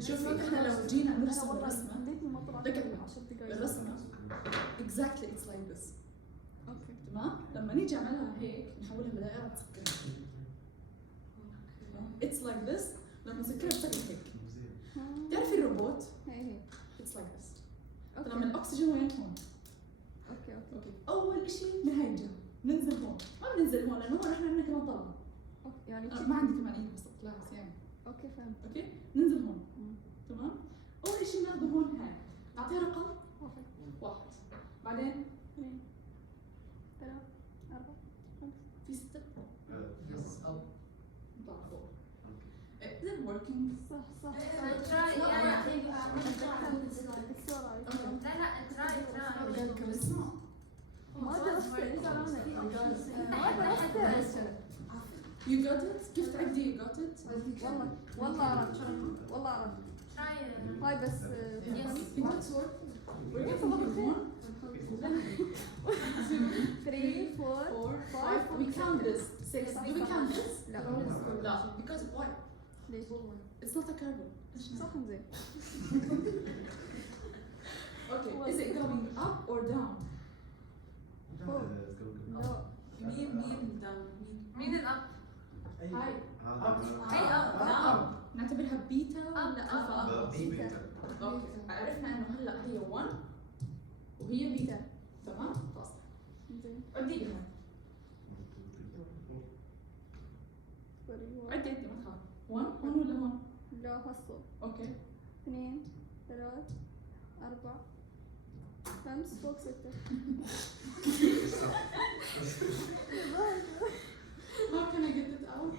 شوفي إحنا لو جينا نرسم والله الرسمة ليتني ما طلعت لك 10 دقايق. الرسمة exactly it's like this. اوكي. تمام؟ لما نيجي نعملها هيك نحولها لدائرة مسكرة. It's like this لما نسكرها بشكل هيك. تعرفي الروبوت؟ هي. It's like this. اوكي. لما الأكسجين وين هون؟ اوكي. اوكي. أول شيء من هاي الجهة ننزل هون، ما بننزل هون لأنه هون إحنا عندنا كمان طلبة. يعني أنا ما عندي كمان إيد بس كلاس يعني. اوكي فهمت. اوكي؟ ننزل هون. تمام؟ أول شيء ناخذه هون هاي. نعطيها رقم؟ واحد. بعدين؟ 2 3 4 5. في 6. Yes, up. نطلع فوق. Is it working? صح. try. السرعة. لا try. ما درست ايش انا. ما درست. You got it? كيف تعدي you got it? والله عرفت. Try. هاي بس. Yes. That's working. We're going to look at one. 3 4 4 5 we count this 6 do we count this? لا. لا because why? ليش؟ It's not a carbon. صح زين. Okay, is it going up or down? لا. مين down مين الأب؟ هاي هي up. down نعتبرها بيتا ولا up. ألفا؟ بيتا. اوكي عرفنا انه هلا هي 1 وهي بيتا تمام؟ خلاص زين. عدي لي هون عدي انت ما تخاف 1 هون ولا هون؟ لا حصل. اوكي 2 3 4 5 فوق 6. How can I get it out?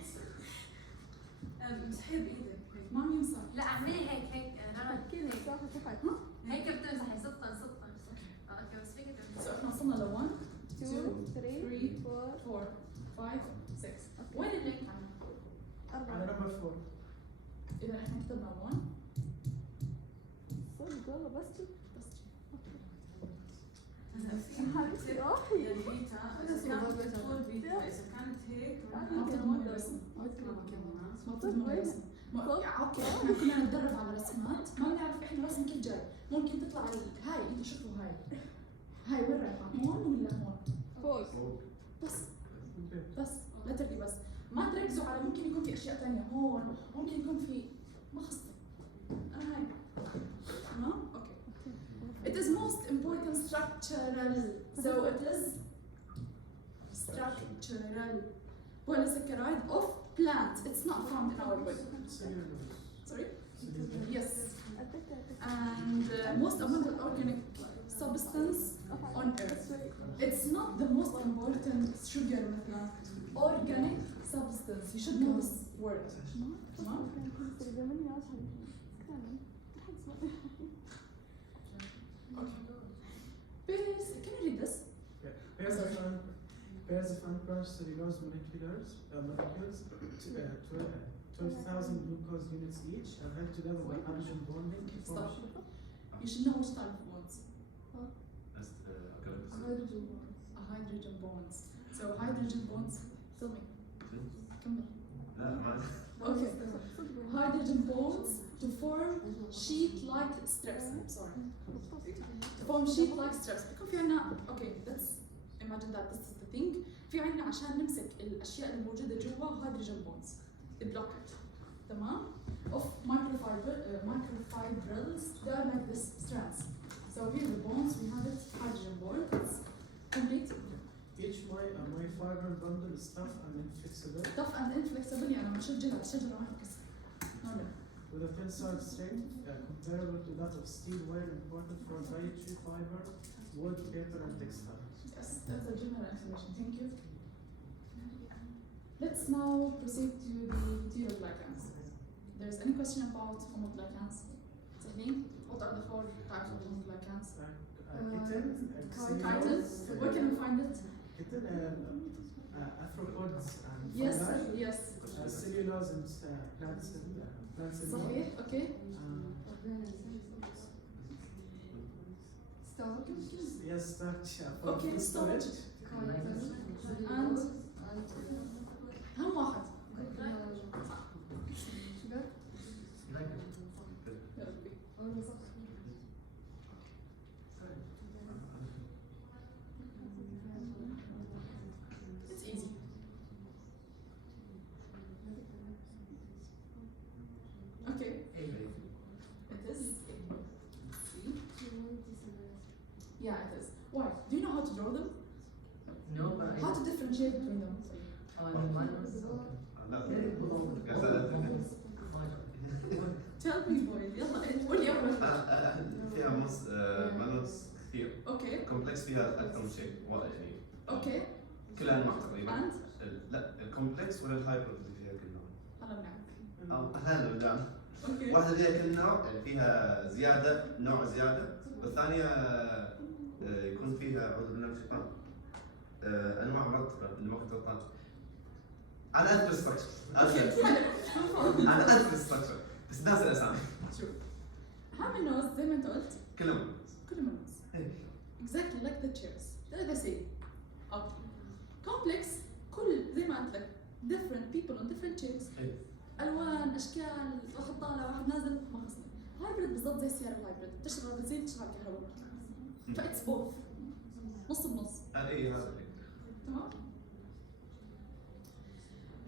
مسحي بإيدك. ما ينصح لا اعملي هيك رنا. فكرني صح تحت. هيك بتمسحي صدقا. اوكي بس فيك So احنا وصلنا ل 1 2 3 4 4 5 6 وين اللينك عندنا؟ على 4. number 4 إذا احنا كتبنا 1 صدق والله بس بس حبيبي هي البيتا إذا كانت فور بيتا إذا كانت هيك مطلوب رسم اوكي احنا كنا نتدرب على رسمات ما بنعرف احنا رسم كيف جاي ممكن تطلع هاي انتوا شوفوا هاي وين رايحه هون ولا هون فوق بس لا تركي بس ما تركزوا على ممكن يكون في اشياء ثانيه هون ممكن يكون في ما خصني انا هاي تمام اوكي it is most important structural so it is structural polysaccharide of plants. It's not found in our body. Sorry? Yes. And most abundant organic substance on earth. It's not the most important sugar مثلا. Organic substance. You should know this word. تمام؟ Okay. Can you read this? Pairs of uncrushed cellulose molecules, 12,000 glucose units each, are held together by hydrogen bonding. Stop. You should know which type of bonds. That's Hydrogen bonds. So hydrogen bonds. Tell me. Okay. Hydrogen bonds to form sheet-like strips. Sorry. To form sheet-like strips. بيكون في عنا. Okay. Let's imagine that this is the thing. في عنا عشان نمسك الأشياء الموجودة جوا hydrogen bonds. The blockage. تمام. Of microfibrils. They are like this strands. So here the bonds. We have it hydrogen bond. It's complete. Each my fiber bundle is tough and inflexible. Tough and inflexible يعني لما شجرة الشجرة ما تنكسر. With a tensile strength comparable to that of steel wire imported from dietary fiber, wood, paper, and textile. Yes, that's a general explanation. Thank you. Let's now proceed to the heteroglycans. There's any question about homoglycans? Sahleen, what are the 4 types of homoglycans? Chitin. Where can we find it? Arthropods and Yes, fungi. yes. Cellulose and plants. صحيح, okay. Starch. Yes, starch. Okay, storage. And هم واحد. It's easy. Okay. It is. See? Yeah, it is. Why? Do you know how to draw them? No, but How to differentiate between them? Tell me, boy. يلا قول لي أول. فيها مونوس كثير. Okay. كومبلكس فيها أكثر من شيء يعني. Okay. كل أنواع تقريبا. And? لا الكومبلكس ولا الهايبرد اللي فيها كل نوع. هلا بنعرف. هلا بنعرف. Okay. واحدة فيها كل نوع يعني فيها زيادة نوع زيادة والثانية يكون فيها أعوذ بالله من الشيطان أنواع مرتبة اللي ممكن تطلع. أنا أذكر الستركشر. أنا أذكر الستركشر بس ناس الأسامي. شوف. هامينوز زي ما أنت قلت. كلهم نوز. Exactly like the chairs. They're the same. Okay. Complex كل زي ما قلت لك different people on different chairs. ألوان أشكال واحد طالع واحد نازل ما خصني. هايبرد بالضبط زي السيارة الهايبرد تشتغل بنزين تشتغل كهرباء. فإتس both. نص بنص. إيه هذا. تمام.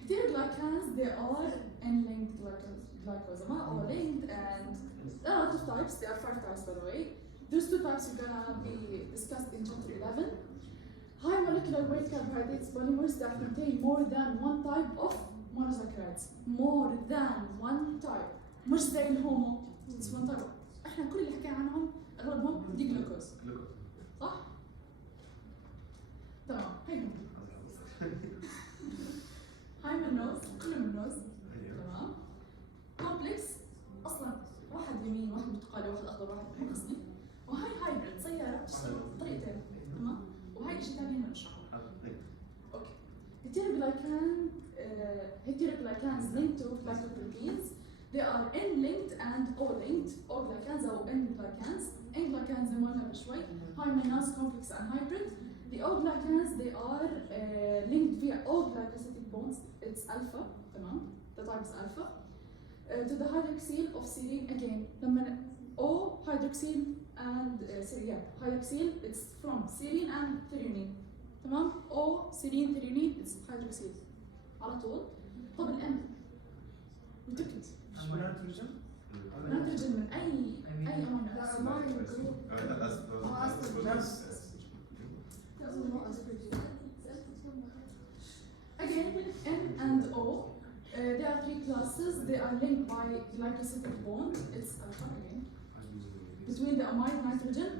Heteroglycans, they are N-linked glycosomer or linked, and there are a lot of types. There are 5 types, by the way. Those 2 types are gonna be discussed in chapter 11. High molecular weight carbohydrates polymers that contain more than 1 type of monosaccharides. More than 1 type. مش زي الهومو. It's 1 type. إحنا كل اللي حكينا عنهم أغلبهم دي جلوكوز. صح؟ تمام. هيهم. هاي منوز كله منوز تمام كومبلكس اصلا واحد يمين واحد برتقالي واحد اخضر واحد حمصني وهاي هايبرد سياره بتشتغل بطريقتين تمام وهاي شيء ثاني بنشرحه اوكي heteroglycans linked to glycoproteins. They are N-linked and O-linked. O-glycans أو N-glycans. N-glycans زي ما قلنا شوي. High monos complex and hybrid. The O glycans, they are linked via O glycosidic bonds. It's alpha, تمام? The type is alpha. To the hydroxyl of serine again. لما O hydroxyl and hydroxyl, it's from serine and threonine. تمام؟ O serine threonine, it's hydroxyl. على طول. طب الام we took it. نيتروجين نيتروجين من اي امينو لا ما يقولون Again, N and O, there are three classes. They are linked by glycosidic bond. It's alpha again. Between the amide nitrogen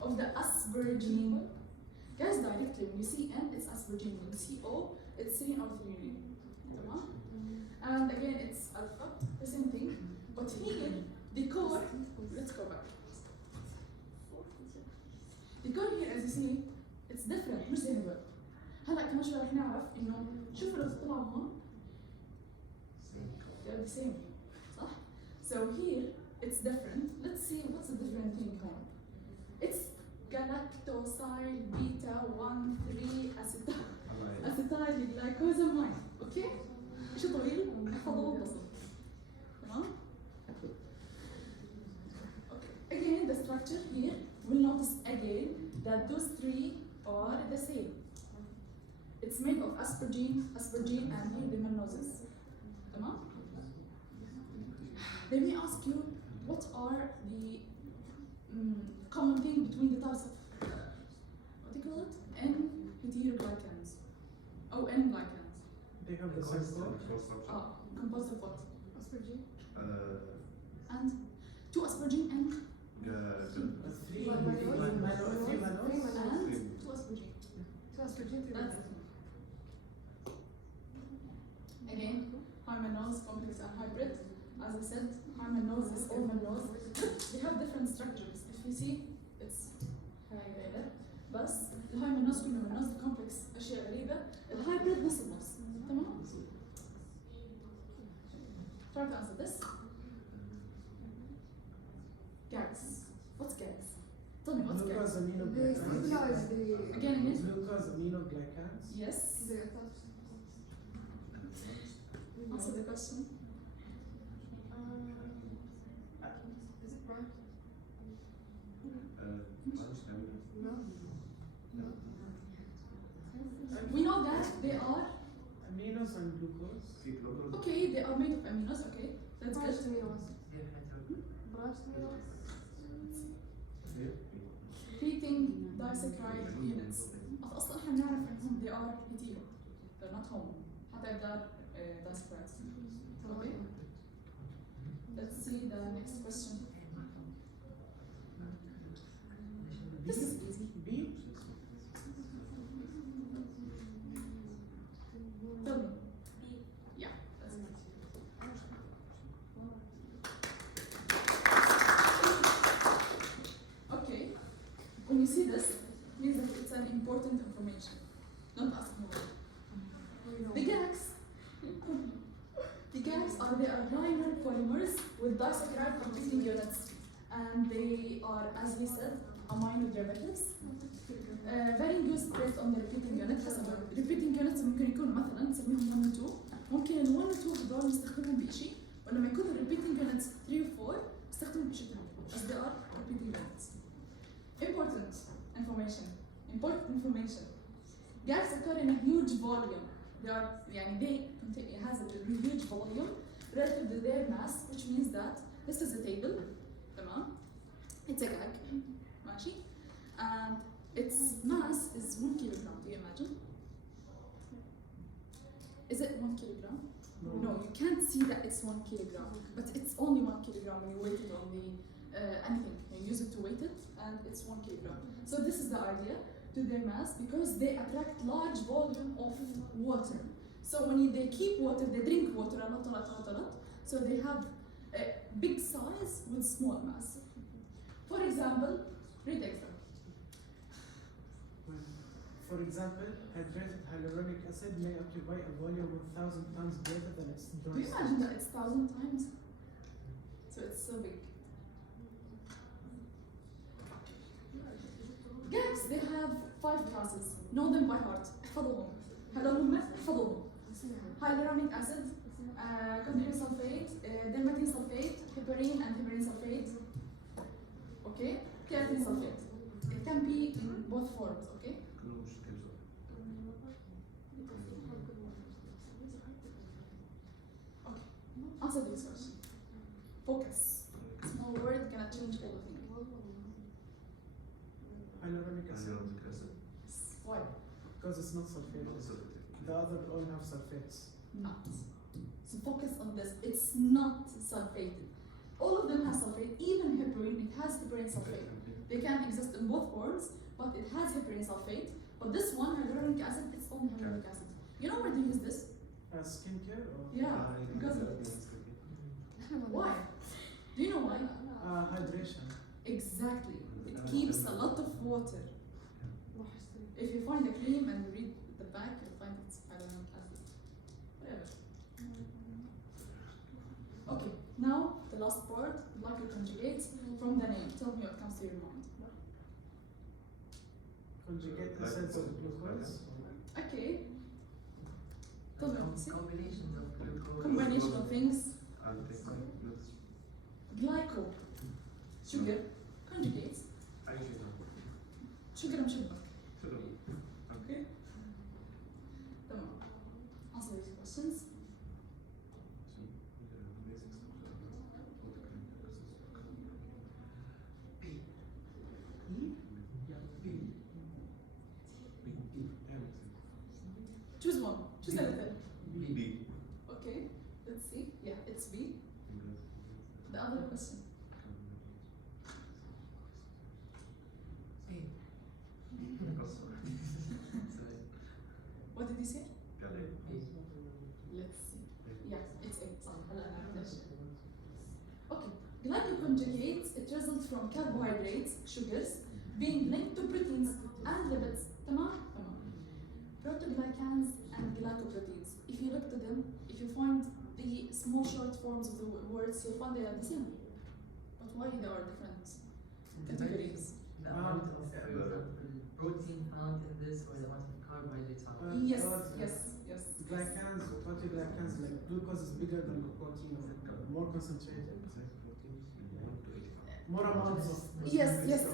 of the asparagine. Guys, directly when you see N, it's asparagine. When you see O, it's serine or threonine. تمام? And again, it's alpha, the same thing. But here, the core, let's go back. The core here, as you see, it's different, مش زي هذول. هلا كمان شوي رح نعرف إنه شوفوا لو طلعوا هون. They're the same, صح؟ So here, it's different. Let's see what's the different thing هون. It's galactosyl beta 1,3 acetyl glycosamine. Okay? شو طويل؟ احفظوه بسيط. تمام؟ Okay. Again, the structure here, we'll notice again that those three are the same. It's made of asparagine, and here the mannoses. تمام؟ Let me ask you, what are the common thing between the types of, what do you call it? N-heteroglycans. Oh, N-glycans. They have the same structure. Composed of what? Asparagine. And two asparagine and Three and mannose. two asparagine. So asparagine. That's it. Again, high mannose, complex and hybrid. As I said, high mannose is all mannose. They have different structures. If you see, it's هاي بس الهاي mannose كله mannose الكومبلكس أشياء غريبة. الهايبريد نص النص. تمام؟ Try to answer this. GAGs. What's GAGs? Tell me, what's Glucose GAGs? They aminoglycans. stabilize the. Again. Glucose aminoglycans. Yes. They attach. Answer the question. Is it right? No. No. We know that they are, Aminos and glucose. okay, they are made of aminos, okay, that's Branched good. aminoacids. Branched aminoacids. Repeating disaccharide units. أصلاً إحنا بنعرف إنهم they are hetero, they're not homo. حتى if they're disaccharides. Okay. Let's see the next question. This is easy. B. Tell me. Yeah, that's it. Okay. When you see this, means that it's an important information. Don't ask me why. The GAGs. The GAGs are the liner polymers with disaccharide competing units, and they are, as we said, amino derivatives. Varying used based on the repeating unit. حسب repeating units ممكن يكونوا مثلا نسميهم 1 و 2. ممكن ال 1 و 2 هذول نستخدمهم بشيء، ولما يكونوا repeating units 3 و 4 نستخدمهم بشيء ثاني. as they are repeating units. Important information. GAGs occur in a huge volume. They has a huge volume relative to their mass, which means that this is a table. تمام. It's a GAG. ماشي. And its mass is 1 kilogram. Do you imagine? Is it 1 kilogram? No, you can't see that it's 1 kilogram, but it's only 1 kilogram when you weight it on the anything. You use it to weight it, and it's 1 kilogram. So this is the idea to their mass because they attract large volume of water. So when they keep water, they drink water a lot. So they have a big size with small mass. For example, read example. For example, hydrated hyaluronic acid may occupy a volume 1,000 times greater than its Do you dose. imagine that it's 1,000 times? So it's so big. GAGs, they have 5 classes. Know them by heart. احفظوهم. هذول احفظوهم. Hyaluronic acid, conjugated sulfate, dermatine sulfate, heparin and heparin sulfate. Okay? Keratin sulfate. It can be in both forms. Okay? Answer this question. Focus. Small word cannot change everything. Hyaluronic acid. Why? Because it's not sulfated. The other all have sulfates. Not. So focus on this. It's not sulfated. All of them have sulfate. Even heparin, it has heparin sulfate. They can exist in both forms, but it has heparin sulfate. But this one, hyaluronic acid, it's only hyaluronic acid. You know where they use this? Skincare or? Yeah, because of it. Why? Do you know why? Hydration. Exactly. It keeps a lot of water. If you find a cream and you read the back, you'll find it's hyaluronic acid. Whatever. Okay, now the last part, glycoconjugates. From the name, tell me what comes to your mind. Conjugate acids of glucose. Okay. Tell me what you see. Combinations of glucose. Combination of things. Glyco. Sugar. Conjugates. Sugar مشبك. Okay. تمام. Answer these questions. Choose one. Choose a letter. B. Okay. Let's see. Yeah, it's B. The other question. What did you say? Let's see. Yeah, it's A. Okay. Glycoconjugates, it results from carbohydrates, sugars, being linked to proteins and lipids. تمام؟ تمام. Protoglycans and glycoproteins. If you look to them, if you find the small short forms of the words, you'll find they are the same. But why there are different categories? The amount of, for example, protein found in this or the amount of carbohydrates found. Yes, yes, yes. Glycans, protoglycans, like glucose is bigger than the protein, more concentrated. More amounts of. Yes, that's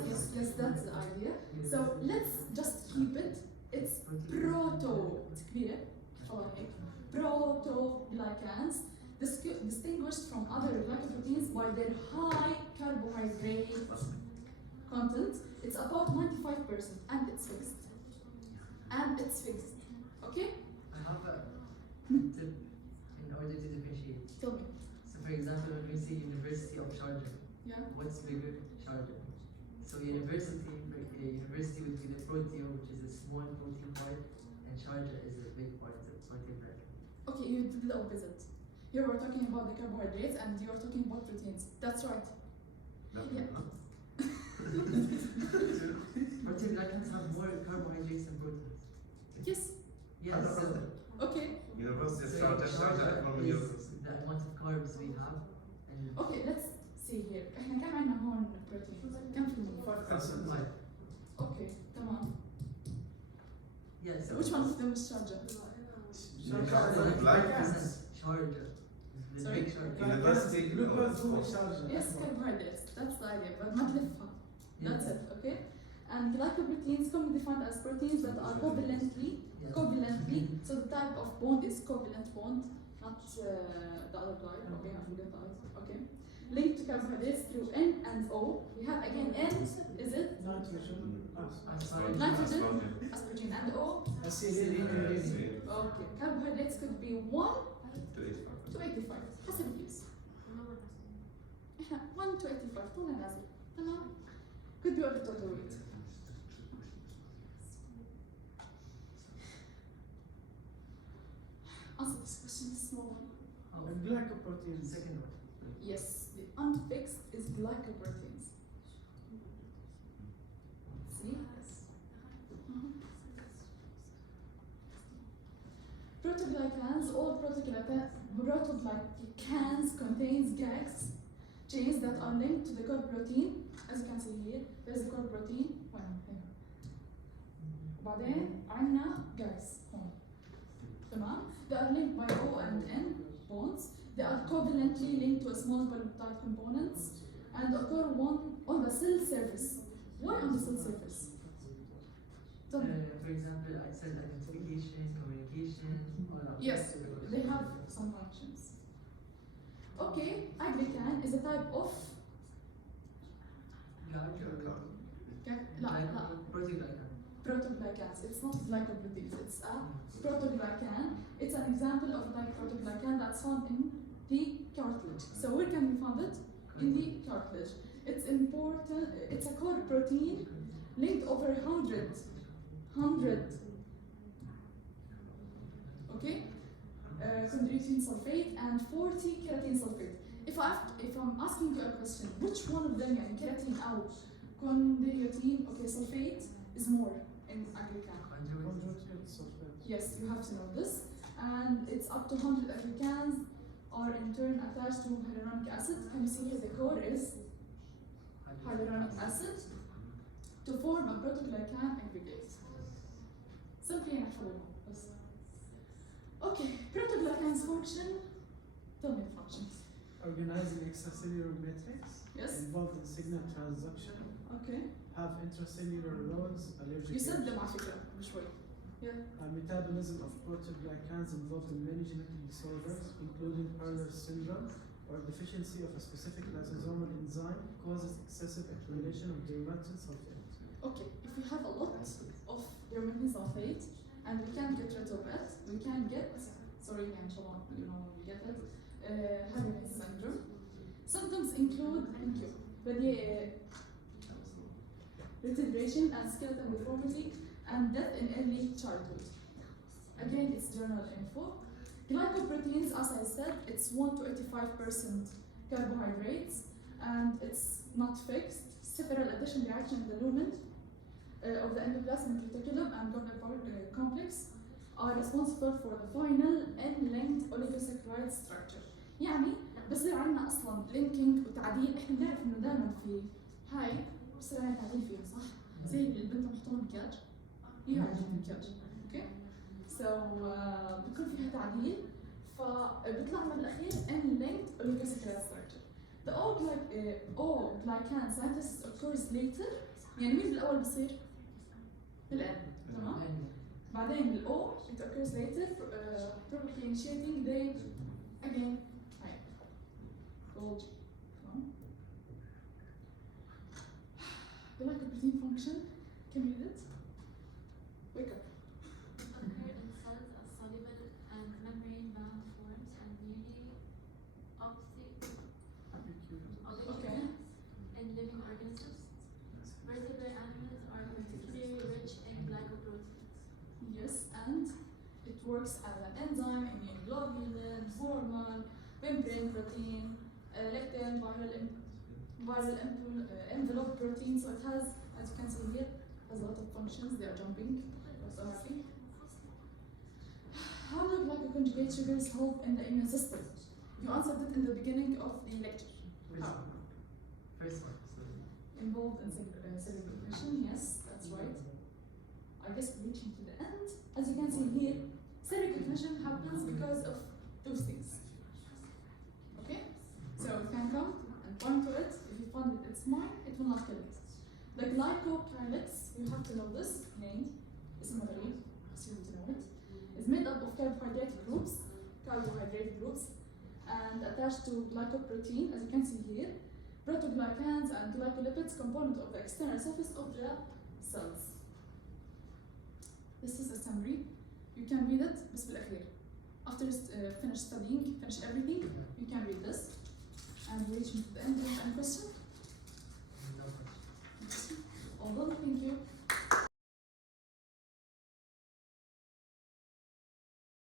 the idea. So let's just keep it. It's protoglycans, distinguished from other glycoproteins by their high carbohydrate content. It's about 95% and it's fixed. Okay? I have a tip in order to differentiate. Tell me. So for example, when we say University of Sharjah, Yeah. what's bigger? Sharjah. So university would be the proteo, which is a small protein part, and Sharjah is a big part, the protein part. Okay, you did the opposite. Here we're talking about the carbohydrates and you're talking about proteins. That's right. Yeah. Protoglycans have more carbohydrates than proteins. Yes. Yes. So, Okay. University of so Sharjah, Sharjah from is University. the amount of carbs we have. And Okay, let's see here. احنا كم عندنا هون بروتين؟ كم في المية؟ 5. Okay, تمام. Yes. Which one of them is Sharjah? Glycans. Sharjah. The Sorry? big Sharjah. University Glucose هو Sharjah. Yes, carbohydrates. That's the idea, but ما تلفها. That's it, okay? And glycoproteins can be defined as proteins that are covalently, so the type of bond is covalent bond, not the other type. Okay, I forget the other. Okay, linked to carbohydrates through N and O. We have again N. Is it Nitrogen. nitrogen, asparagine, and O? Acetylene. Okay, carbohydrates could be 1 to 85. to 85 حسب الكيس. احنا 1 to 85 طولنا نازل. تمام. Could be over total weight. Answer this question, this small one. Oh, Glycoproteins. second one. Yes, the unfixed is glycoproteins. See? Protoglycans, all protoglycans contains GAGs, chains that are linked to the core protein. As you can see here, there's a core protein. وبعدين عندنا GAGs هون تمام. They are linked by O and N bonds. They are covalently linked to a small polypeptide components and occur on the cell surface. Why on the cell surface? Tell me. For example, I said identification, communication, all that. Yes, they have some functions. Okay, a glycan is a type of protoglycans. It's not glycoproteins, it's a protoglycan. It's an example of a protoglycan that's found in the cartilage. So where can we find it? In the cartilage. It's important, it's a core protein linked over 100, okay? Chondroitin sulfate and 40 keratin sulfate. If I'm asking you a question, which one of them, يعني keratin أو chondroitin, okay, sulfate is more in aglycan? Yes, you have to know this. And it's up to 100 aglycans are in turn attached to hyaluronic acid. Can you see here the core is hyaluronic acid to form a protoglycan aggregate. Simply نحفظهم بس. Okay, protoglycans function. Tell me the functions. Organizing extracellular matrix. Yes. Involved in signal transduction. Okay. Have intracellular loads, allergic. You said them على فكرة بشوي. Yeah. Metabolism of protoglycans involved in many genetic disorders, including Hurler syndrome, or deficiency of a specific lysosomal enzyme causes excessive accumulation of dermatan sulfate. Okay, if we have a lot of dermatan sulfate and we can't get rid of it, we can get, sorry, inshallah, you know when we get it, Alnabhan syndrome. Symptoms include, regeneration and skeletal deformity and death in early childhood. Again, it's journal info. Glycoproteins, as I said, it's 1 to 85% carbohydrates and it's not fixed. Several addition reaction in the lumen of the endoplasmic reticulum and Glycoprotein complex are responsible for the final end-linked oligosaccharide structure. يعني بصير عندنا اصلا linking وتعديل. احنا بنعرف انه دائما في هاي بصير عندنا تعديل فيها صح؟ زي اللي البنت محطوطه مكياج هي عندها مكياج. اوكي؟ سو بيكون فيها تعديل فبيطلع من الاخير end-linked oligosaccharide structure. The O-glycan synthesis occurs later. يعني مين بالاول بصير؟ بالان تمام؟ بعدين بالO it occurs later probably initiating the again Golgi. Glycoprotein function, can you read it? Wake up. Occur in cells as soluble and membrane-bound forms and nearly Okay. in living organisms. Vertebrate animals are particularly rich in glycoproteins. Yes, and it works as an enzyme, immunoglobulin, hormone, membrane protein, lectin, viral envelope protein. So it has, as you can see here, has a lot of functions. They are jumping. So happy. How do glycoconjugate sugars help in the immune system? You answered it in the beginning of the lecture. How? First one. Involved in cell recognition. Yes, that's right. I guess we're reaching to the end. As you can see here, cell recognition happens because of those things. Okay? So you can come and point to it. If you find it, it's mine, it will not kill it. The glycoproteins, you have to know this name, اسم غريب, assume to know it, is made up of carbohydrate groups, and attached to glycoprotein, as you can see here, protoglycans and glycolipids component of the external surface of the cells. This is a summary. You can read it بس بالأخير. After finish studying, finish everything,